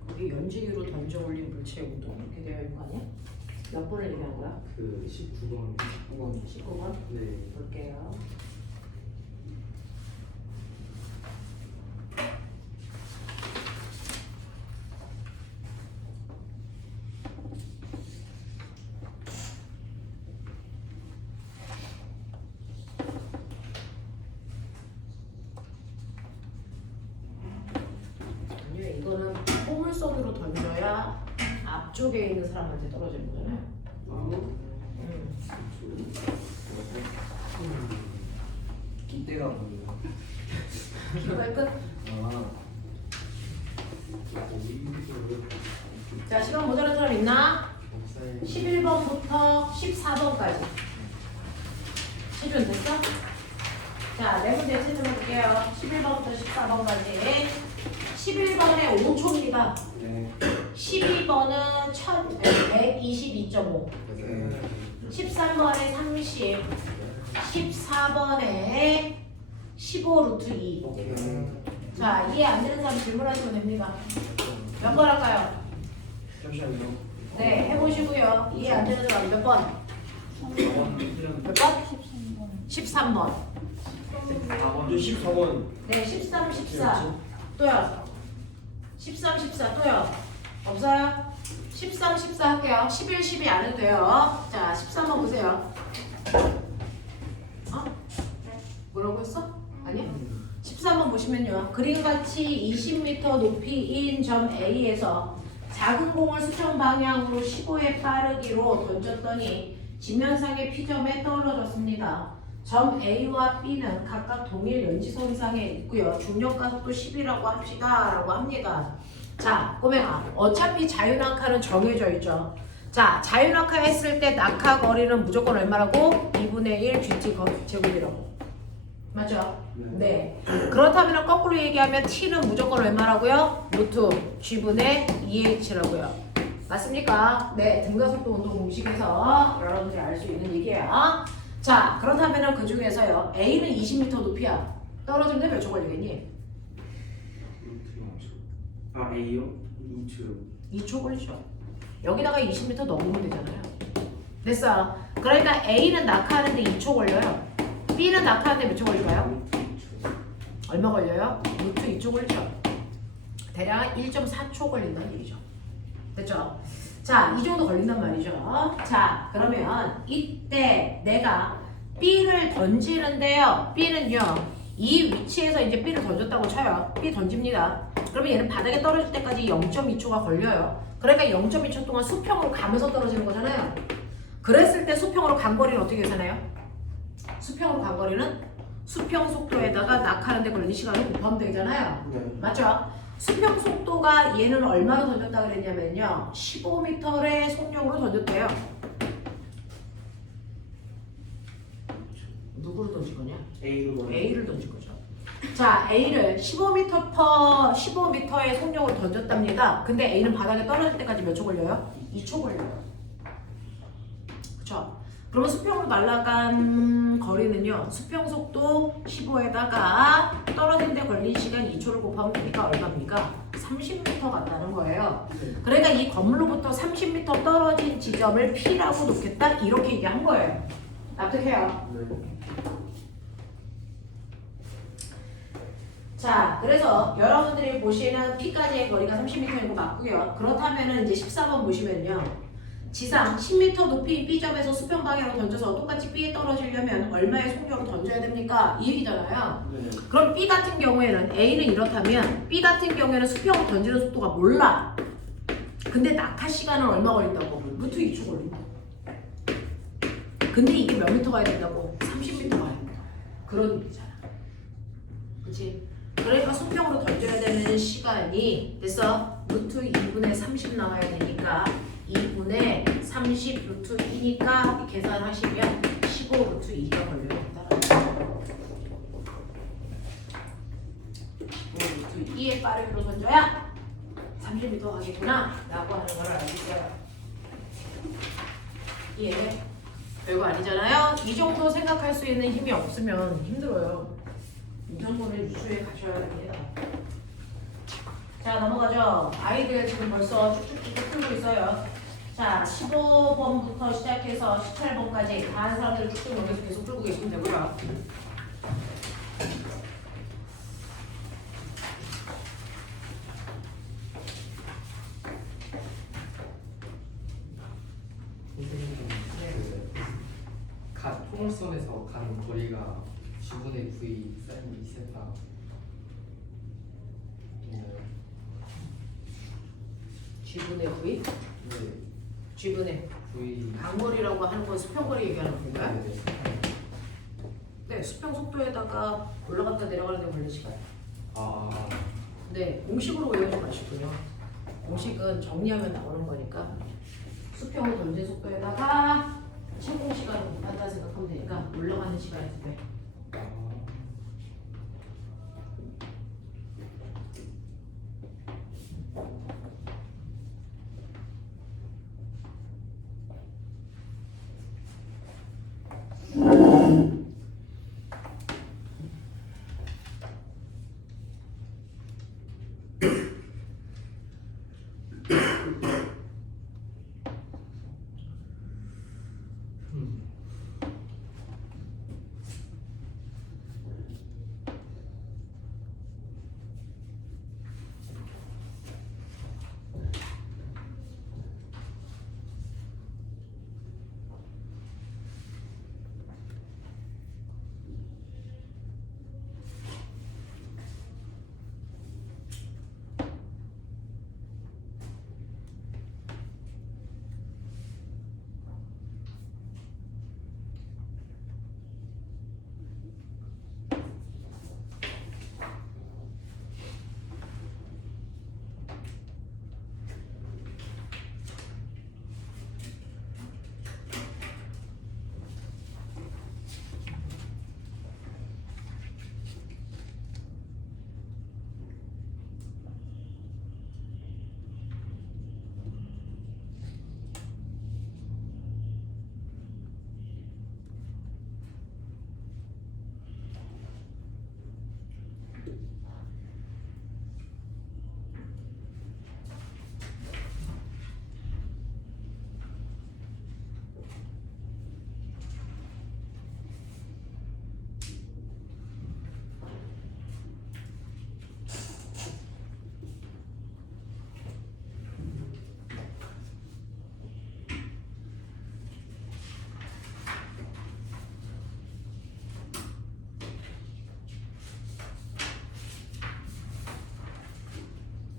거기 연지기로 던져 올린 물체 운동 이렇게 되어 있는 거 아니야? 몇 번을 얘기한 거야? 그 19번 19번? 네 볼게요. 아니요, 이거는 포물선으로 던져야 앞쪽에 있는 사람한테 떨어지는 거잖아요. 기대가 뭐예요? 기발 끝. 아, 자, 시간 모자란 사람 있나? 목사의 11번부터 14번까지. 시준 됐어? 자, 네 문제 채점해볼게요. 11번부터 14번까지. 11번에 5초입니다. 네. 12번은 1122.5. 네. 13번에 30. 14번에 15 루트 2. 자, 이해 안 되는 사람 질문하시면 됩니다. 몇 번 할까요? 잠시만요. 네, 해보시고요. 이해 안 되는 사람 몇 번? 몇 번? 13번. 14번. 네, 13, 14. 또요. 13, 14 또요. 없어요? 13, 14 할게요. 11, 12 안 해도 돼요. 자, 13번 보세요. 어? 뭐라고 했어? 아니야? 13번 보시면요. 그림같이 20m 높이인 점 A에서 작은 공을 수평 방향으로 15의 빠르기로 던졌더니 지면상의 P점에 떨어졌습니다. 점 A와 B는 각각 동일 연지선상에 있고요. 중력가속도 10이라고 합시다. 라고 합니다. 자, 꼬맹아. 어차피 자유낙하는 정해져 있죠. 자, 자유낙하 했을 때 낙하 거리는 무조건 얼마라고? 2분의 1 GT 제곱이라고. 맞죠? 네. 그렇다면 거꾸로 얘기하면 T는 무조건 얼마라고요? 루트 G분의 2H라고요. 맞습니까? 네. 등가속도 운동 공식에서 여러분들이 알 수 있는 얘기예요. 자, 그렇다면 그 중에서요. A는 20m 높이야. 떨어지는데 몇 초 걸리겠니? 아 A요? 2초. 2초 걸리죠. 여기다가 20m 넘으면 되잖아요. 됐어. 그러니까 A는 낙하하는데 2초 걸려요. B는 낙하하는데 몇 초 걸릴까요? 얼마 걸려요? 루트 2초 걸리죠. 대략 1.4초 걸린다는 얘기죠. 됐죠? 자, 이 정도 걸린단 말이죠. 자, 그러면 이때 내가 B를 던지는데요. B는요. 이 위치에서 이제 B를 던졌다고 쳐요. B 던집니다. 그러면 얘는 바닥에 떨어질 때까지 0.2초가 걸려요. 그러니까 0.2초 동안 수평으로 가면서 떨어지는 거잖아요. 그랬을 때 수평으로 간 거리는 어떻게 계산해요? 수평으로 간 거리는 수평 속도에다가 낙하하는 데 걸리는 시간을 곱하면 되잖아요. 네. 맞죠? 수평 속도가 얘는 얼마로 던졌다 그랬냐면요. 15m의 속력으로 던졌대요. 누구로 던진 거냐? A로 A를 던진 거죠. 자, A를 15m의 속력으로 던졌답니다. 근데 A는 바닥에 떨어질 때까지 몇 초 걸려요? 2초 걸려요. 그쵸? 그러면 수평으로 날아간 거리는요. 수평 속도 15에다가 걸린 시간 2초를 곱하면 되니까 얼마입니까? 30m 같다는 거예요. 네. 그러니까 이 건물로부터 30m 떨어진 지점을 P라고 놓겠다 이렇게 얘기한 거예요. 납득해요? 네. 자, 그래서 여러분들이 보시는 P까지의 거리가 30m인 거 맞고요. 그렇다면은 이제 14번 보시면요. 지상 10m 높이 B점에서 수평 방향으로 던져서 똑같이 B에 떨어지려면 얼마의 속력으로 던져야 됩니까? 이 얘기잖아요. 네. 그럼 B 같은 경우에는 A는 이렇다면 B 같은 경우에는 수평으로 던지는 속도가 몰라. 근데 낙하 시간은 얼마 걸린다고? 루트 2초 걸린다. 근데 이게 몇 미터 가야 된다고? 30m 가야 된다. 그런 얘기잖아. 그치? 그러니까 수평으로 던져야 되는 시간이 됐어? 루트 2분의 30 나와야 되니까 2분의 30 루트 2니까 계산하시면 15 루트 2가 걸려있다라는 거예요. 15 루트 2의 빠르기로 던져야 30m 가겠구나 라고 하는 걸 알겠어요. 예, 별거 아니잖아요. 이 정도 생각할 수 있는 힘이 없으면 힘들어요. 이 정도는 유수에 가셔야 됩니다. 자, 넘어가죠. 아이들 지금 벌써 쭉쭉쭉 풀고 있어요. 자, 15번부터 시작해서 18번까지 다른 사람들 쭉쭉 여기서 계속 풀고 계시면 되고요. 선생님 그 통일선에서 가는 거리가 G분의 V 사인 2세타 있나요? G분의 V? 네. G분의 V 강거리라고 하는 건 수평거리 얘기하는 건가요? 네. 네, 수평 속도에다가 올라갔다 내려가는 데 걸리는 시간. 아 네, 공식으로 외우지 마시고요. 공식은 정리하면 나오는 거니까 수평을 던진 속도에다가 채공 시간을 곱한다 생각하면 되니까 올라가는 시간이 2배.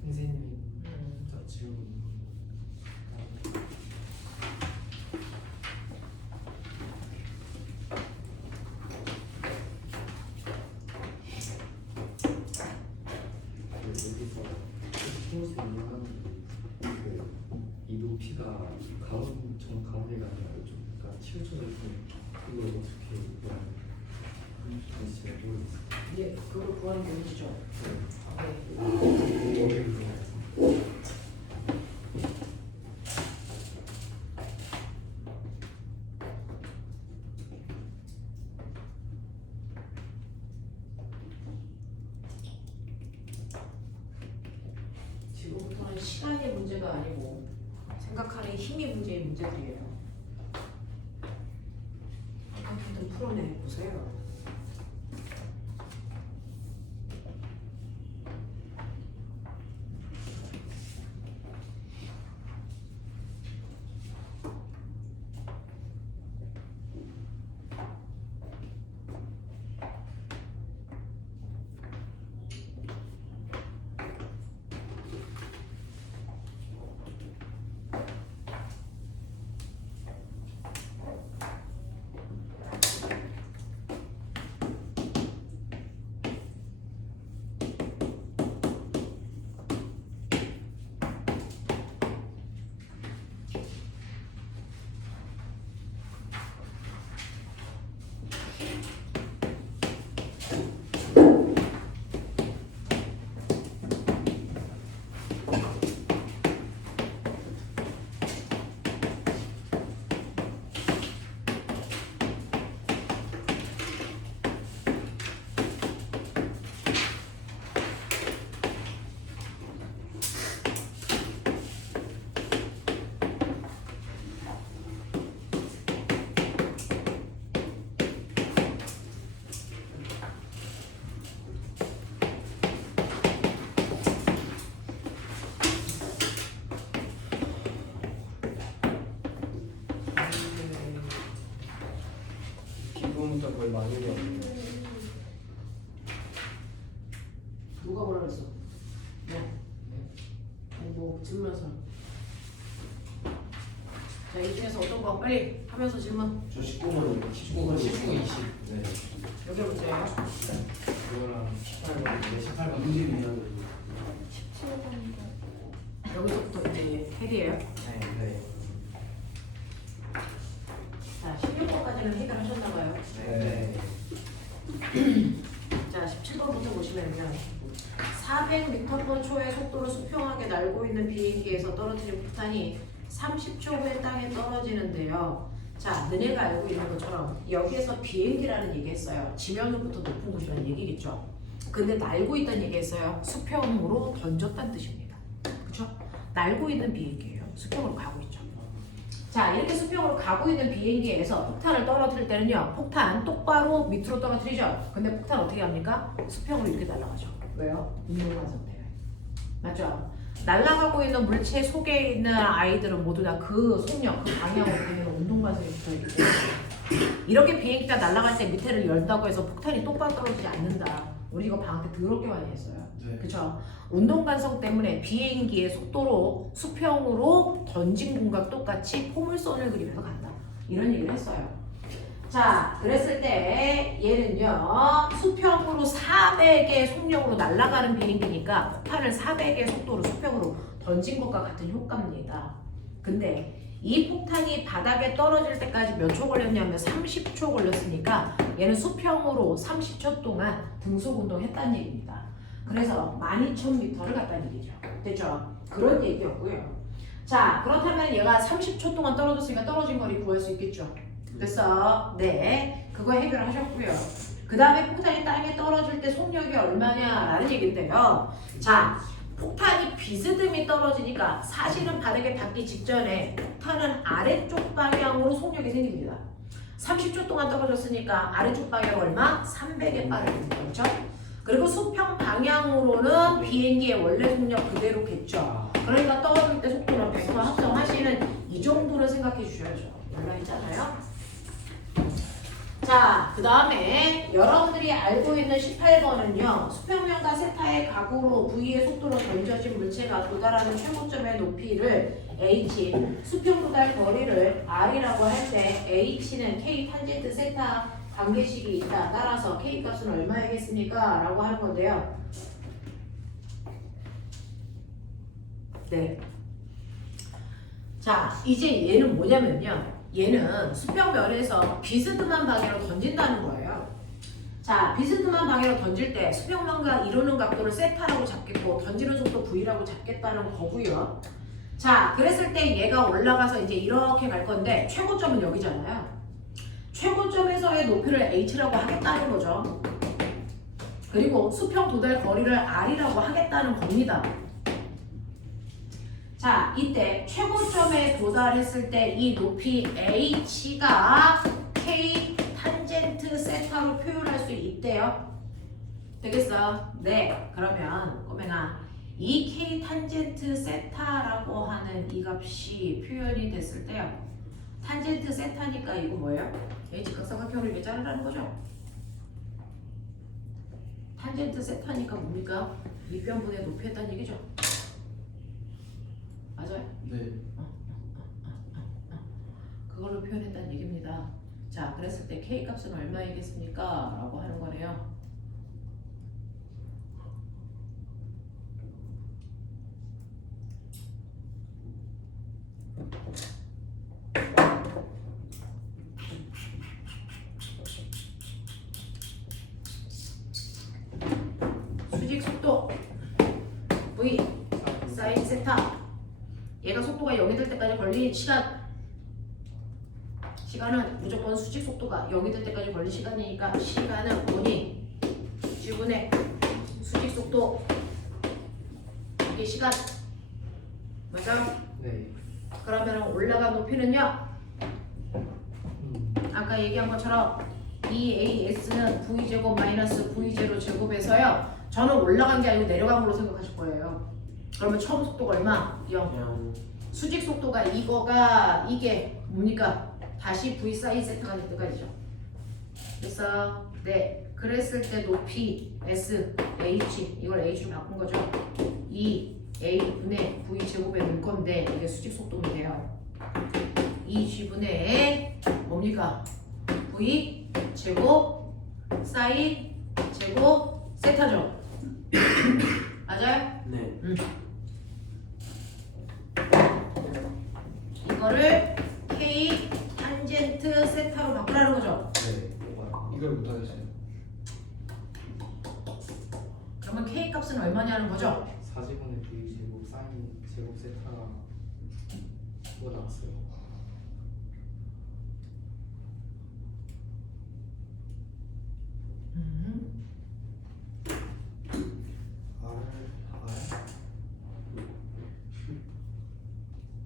선생님 저 질문 여기서 통일선 이용하는 그이 높이가 정 가운데가 아니라 좀 약간 치우쳐져 있는 그걸 어떻게 잘 모르겠어요. 예, 그걸 구하는 분이시죠. 네. 네. 시간이 문제가 아니고 생각하는 힘이 문제인 문제들이에요. 어떻게든 풀어내 보세요. 기본부터 거의 많이 배웠는데. 누가 뭐라 그랬어? 뭐 질문해서. 자, 이 중에서 어떤 거 빨리 하면서 질문. 저 19번 19번 19, 20. 네. 여기 문제예요. 그거랑 18번, 네, 18번. 문제 미안. 여기서부터 이제 해리예요. 네. 네. 자, 16번까지는 해결하셨나봐요. 네. 자, 17번부터 보시면요. 400m/초의 속도로 수평하게 날고 있는 비행기에서 떨어지는 폭탄이 30초 후에 땅에 떨어지는데요. 자, 너네가 알고 있는 것처럼 여기에서 비행기라는 얘기했어요. 지면으로부터 높은 곳이라는 얘기겠죠. 근데 날고 있다는 얘기했어요. 수평으로 던졌다는 뜻입니다. 그렇죠? 날고 있는 비행기예요. 수평으로 가고 있죠. 자, 이렇게 수평으로 가고 있는 비행기에서 폭탄을 떨어뜨릴 때는요. 폭탄 똑바로 밑으로 떨어뜨리죠. 근데 폭탄 어떻게 합니까? 수평으로 이렇게 날아가죠. 왜요? 운동한 상태예요. 맞죠? 날아가고 있는 물체 속에 있는 아이들은 모두 다 그 속력, 그 방향으로 가면 운동관성이 붙어있기 때문에 이렇게 비행기가 날아갈 때 밑에를 열다고 해서 폭탄이 똑바로 떨어지지 않는다. 우리 이거 방학 때 더럽게 많이 했어요. 네. 그쵸? 운동관성 때문에 비행기의 속도로 수평으로 던진 공과 똑같이 포물선을 그리면서 간다. 이런 얘기를 했어요. 자, 그랬을 때 얘는요. 수평으로 400의 속력으로 날아가는 비행기니까 폭탄을 400의 속도로 수평으로 던진 것과 같은 효과입니다. 근데 이 폭탄이 바닥에 떨어질 때까지 몇 초 걸렸냐면 30초 걸렸으니까 얘는 수평으로 30초 동안 등속 운동했다는 얘기입니다. 그래서 12,000m를 갔다는 얘기죠. 됐죠? 그런 얘기였고요. 자, 그렇다면 얘가 30초 동안 떨어졌으니까 떨어진 거리 구할 수 있겠죠? 됐어? 네, 그거 해결하셨고요. 그 다음에 폭탄이 땅에 떨어질 때 속력이 얼마냐라는 얘기인데요. 자, 폭탄이 비스듬히 떨어지니까 사실은 바닥에 닿기 직전에 폭탄은 아래쪽 방향으로 속력이 생깁니다. 30초 동안 떨어졌으니까 아래쪽 방향 얼마? 300에 빠릅니다. 그렇죠? 그리고 수평 방향으로는 비행기의 원래 속력 그대로겠죠. 그러니까 떨어질 때 속도는 100% 합성하시는 이 정도를 생각해 주셔야죠. 올라있잖아요. 자, 그 다음에 여러분들이 알고 있는 18번은요. 수평면과 세타의 각으로 V의 속도로 던져진 물체가 도달하는 최고점의 높이를 H, 수평 도달 거리를 R이라고 할 때 H는 K 탄젠트 세타 관계식이 있다. 따라서 K 값은 얼마이겠습니까? 라고 하는 건데요. 네. 자, 이제 얘는 뭐냐면요. 얘는 수평면에서 비스듬한 방향으로 던진다는 거예요. 자, 비스듬한 방향으로 던질 때 수평면과 이루는 각도를 세타라고 잡겠고 던지는 속도 V라고 잡겠다는 거고요. 자, 그랬을 때 얘가 올라가서 이제 이렇게 갈 건데 최고점은 여기잖아요. 최고점에서의 높이를 H라고 하겠다는 거죠. 그리고 수평 도달 거리를 R이라고 하겠다는 겁니다. 자, 이때 최고점에 도달했을 때 이 높이 h가 k 탄젠트 세타로 표현할 수 있대요. 되겠어? 네. 그러면 꼬맹아, 이 k 탄젠트 세타라고 하는 이 값이 표현이 됐을 때요. 탄젠트 세타니까 이거 뭐예요? h 각사각형을 이렇게 자르라는 거죠. 탄젠트 세타니까 뭡니까? 밑변분의 높이였다는 얘기죠. 맞아요? 네. 그걸로 표현했다는 얘기입니다. 자, 그랬을 때 k 값은 얼마이겠습니까? 라고 하는 거네요. 수직 속도 v 사인 세타. 얘가 속도가 0이 될 때까지 걸린 시간은 무조건 수직 속도가 0이 될 때까지 걸린 시간이니까 시간은 5니 G분의 수직 속도 이게 시간 맞아요? 네. 그러면 올라간 높이는요 아까 얘기한 것처럼 EAS는 V제곱 마이너스 V0 제곱에서요 저는 올라간 게 아니고 내려간 걸로 생각하실 거예요. 그러면 처음 속도가 얼마? 0. 수직 속도가 이게 뭡니까? 다시 V 사인 세타가 될 때까지죠. 그래서 네 그랬을 때 높이 S, H 이걸 H로 바꾼 거죠. E, A분의 V 제곱에 넣을 건데 이게 수직 속도인데요. 이 G분의 뭡니까? V 제곱 사인 제곱 세타죠. 맞아요? 네. 이거를 K 탄젠트 세타로 바꾸라는 거죠. 네. 이걸 못하겠어요. 그러면 K 값은 얼마냐는 거죠. 4제곱의 V 제곱 사인 제곱 세타가 뭐 나왔어요?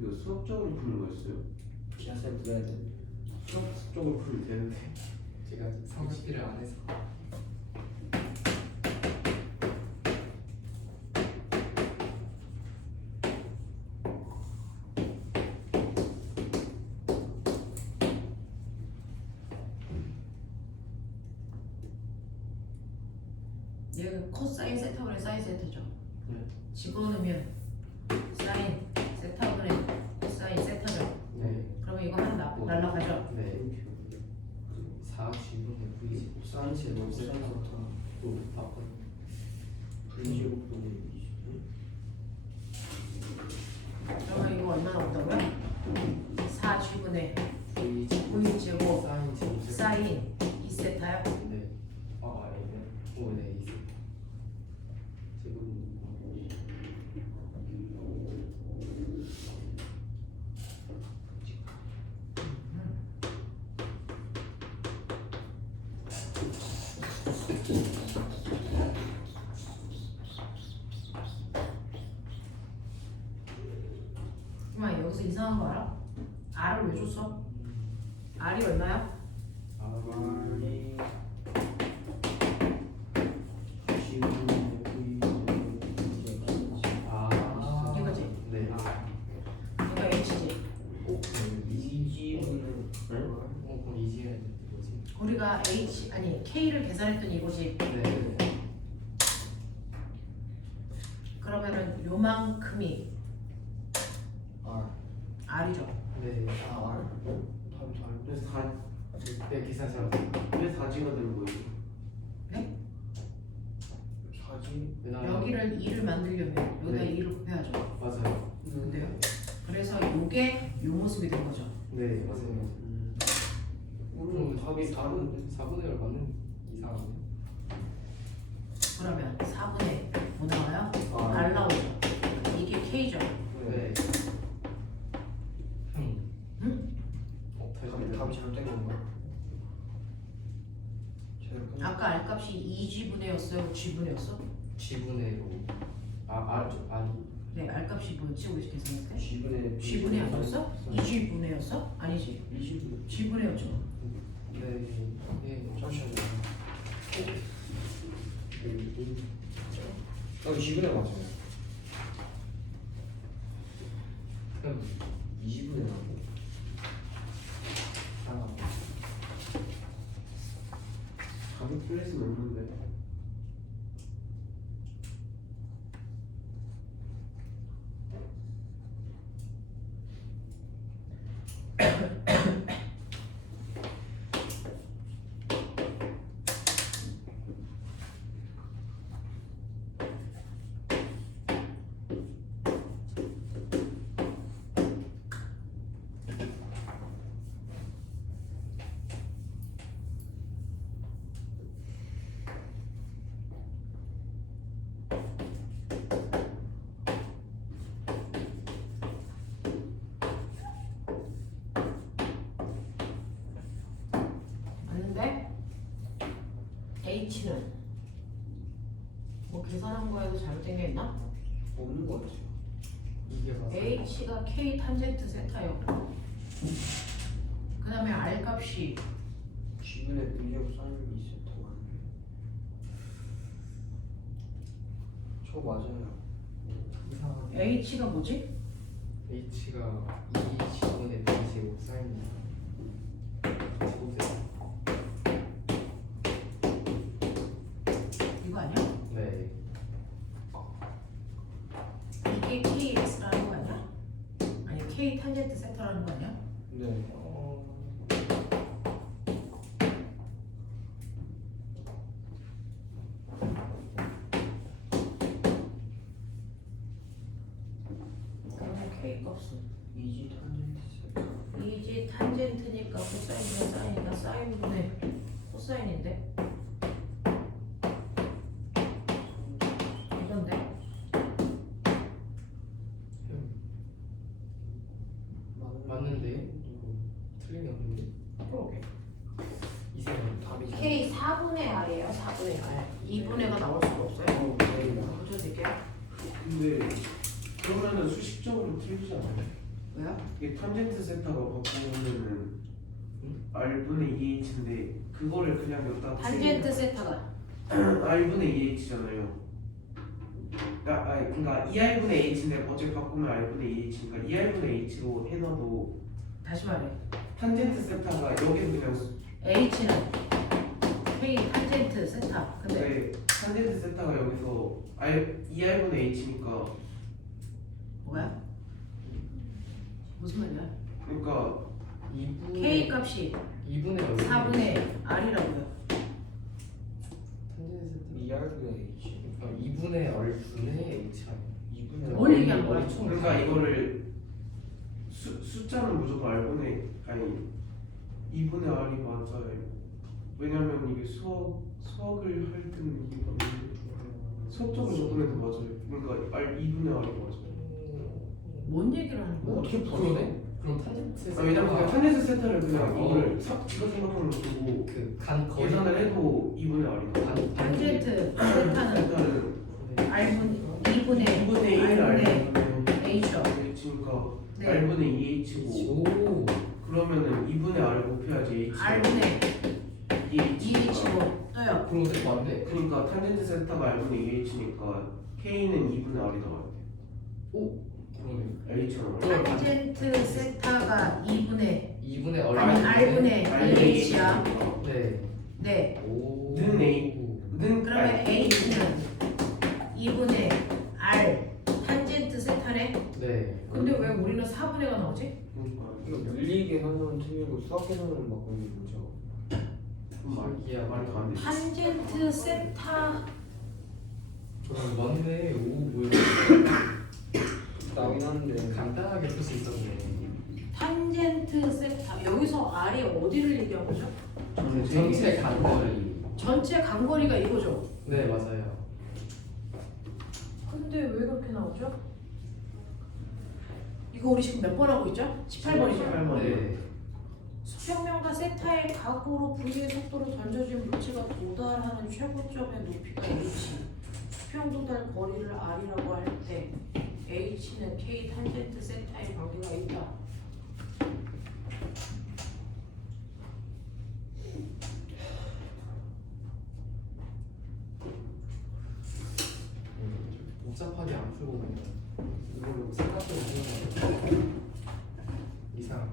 이거 수학적으로 푸는 거였어요? 기하세 구해야 돼. 수학적으로 풀면 되는데 제가 아직 상식비를 안 해서. 얘가 코사인 세타분의 사인 세타죠. 네. 집어넣으면 사인 세타분의 코사인 세타죠. 네. 그러면 이거 하나 날라가죠. 네. 4G분의 V 제곱 사인 제곱 사인 세타. 또 바꿔. V제곱분의 20. 그러면 이거 얼마 나온다고요? 4G분의 V V 제곱 사인 제곱 세타. 사인 2세타요? 네. 아, 네. 오, 네. 제곱. 엄마 여기서 이상한 거 알아? R을 왜 줬어? R이 얼마야? R이 G분의 V 아. 이거지? 네. 이거 H지? G분의 그럼 이지가 뭐지? 우리가 H 아니 K를 계산했더니 이거지. 네. 그러면은 요만큼이 R. R이죠. 네. 아 R. 답이 다른데. 왜 4, 네, 계산 잘하세요. 왜 4G가 들고 있어? 네? 4G. 왜냐면 여기를 2를 만들려면 여기다 네. 2를 곱해야죠. 맞아요. 근데요? 그래서 요게 요 모습이 된 거죠. 네, 맞아요. 오늘 답이 다른데. 4분의 1 맞는 이상한데. 그러면 4분의 뭐 나와요? 아. R 나오죠. 이게 K죠. 네. 응? 답이 잘못된 건가? 제대로 끝. 아까 R 값이 2G분의였어요? G분의였어? G분의 5. 아니. 네, R값이 뭐였지? 우리 계산할 때? G분의 G분의 아니었어? 2G분의였어? 아니지 20분. G분의였죠. 네. 잠시만요. G분의 맞아요. 그럼 20분의 나고. 가격 플레이스는 없는데. 맞는데 H는 뭐 계산한 거에도 잘못된 게 있나? 없는 거 같아요. 이게 맞아요. H가 K 탄젠트 세타였고 그 다음에 R 값이 G분의 V하고 사인이 있었던 저 맞아요. 이상하게 H가 뭐지? H가 2G분의 B 제곱 사인 제곱이에요. 이거 아니야? 네. 이게 KX라는 거 아니야? 아니 K 탄젠트 세타라는 거 아니야? 네. 그러면 K 값은 2G 탄젠트 세타. 2G 탄젠트니까 코사인분의 사인이니까 사인분의 코사인인데 이건데 맞는데요? 틀린 게 없는데? 그러게 이세는 답이 K 4분의 R이에요 4분의 R 2분의가 나올 수가 없어요 그죠 될게요 근데 그러면은 수식적으로 틀리지 않아요? 왜요? 이게 탄젠트 세타가 바꾸면은 R분의 2H인데 그거를 그냥 여기다 탄젠트 세타가 R분의 2H잖아요. 그러니까 2R분의 H인데 어차피 바꾸면 R분의 2H니까 2R분의 H로 해놔도 다시 말해 탄젠트 세타가 여기는 그냥 H는 K 탄젠트 세타 근데 네, 탄젠트 세타가 여기서 2R분의 H니까 뭐야? 무슨 말이야? 그러니까 2분의 K 값이 2분의 4분의 R이라고요 ER분의 H. 2분의 얼분의 H 아니에요? 2분의 뭘 얘기한 거야? 그러니까 이거를 숫자는 무조건 R분의 아니 2분의 R이 맞아요. 왜냐면 이게 수학을 할 때는 이게 맞는데 수학적으로 접근해도 맞아요. 그러니까 R 2분의 R이 맞아요. 뭔 얘기를 하는 거야? 어떻게 그러네? 그럼 탄젠트 왜냐면 그냥 탄젠트 세타를 그냥 어. 이거를 지가 생각하는 거고 그간 거리 계산을 해도 2분의 R이 탄젠트 세타는 세타는 R분 2분의 2분의 1 R분의 R분의 H죠 H니까 네. R분의 2H고 오 그러면은 2분의 R을 곱해야지 H R분의 2H니까 2H고 또요 그러네 맞네. 그러니까 탄젠트 세타가 R분의 2H니까 K는 2분의 R이 나와야 돼. 오 그러네. H처럼. 탄젠트 세타가 2분의 2분의 얼 아니 R분의 R분의 H야 네. 네 오. 는 A. 는 그러면 H는 2분의 R 탄젠트 세타네 네. 근데 왜 우리는 4분의가 나오지? 이거 물리 계산은 틀리고 수학 계산은 바꾸는 게 뭐죠? 말기야 말이 안 돼. 탄젠트 세타 맞네. 오 뭐야. 나긴 하는데 간단하게 풀 수 있었네. 탄젠트 세타 여기서 R이 어디를 얘기한 거죠? 전체 간거리. 전체 간거리가 이거죠 네 맞아요. 근데 왜 그렇게 나오죠? 이거 우리 지금 몇 번 하고 있죠? 18번이죠? 18번. 네. 수평면과 세타의 각으로 V의 속도로 던져진 물체가 도달하는 최고점의 높이가 H 수평 도달 거리를 R이라고 할 때 H는 K 탄젠트 세타의 관계가 있다. 복잡하게 안 풀고 그냥 이걸로 생각대로 하는 거 이상.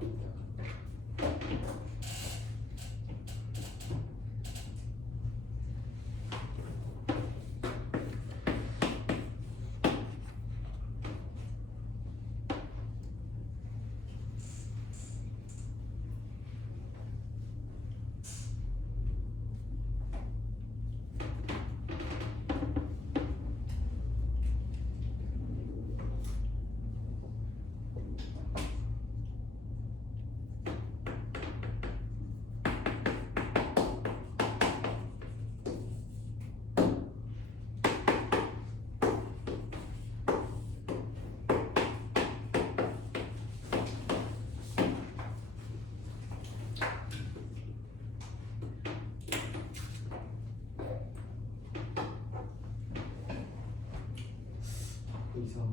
그 이상.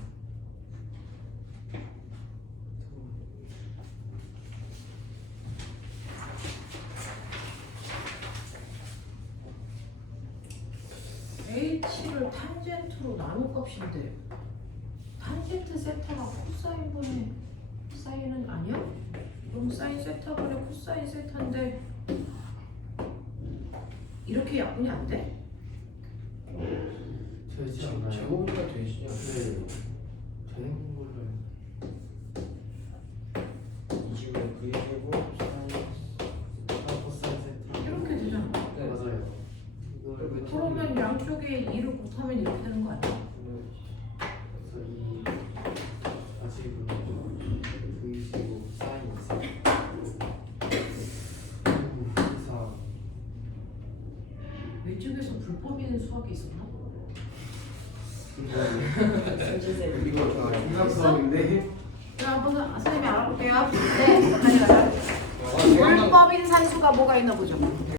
H를 탄젠트로 나눈 값인데 탄젠트 세타가 코사인분의 사인은 아니야? 그럼 사인 세타분의 코사인 세타인데 이렇게 약분이 안 돼? 되지 않나요? 제곱이가 되지 않아요? 네. 되는 걸로. 2지분의 V의 제곱 사인 코사인 세타. 이렇게 되잖아. 네. 맞아요. 이걸 그러면 양쪽에 2를 곱하면 이렇게 되는 거 아니야? 그래서 이 아직은 V제곱 사인 이상. 외쪽에서 불법인 수학이 있었나? 선생님 이거 다 인상 수업인데. 자, 한번 선생님이 알아볼게요. 네, 가자. 불법인 산수가 뭐가 있나 보죠.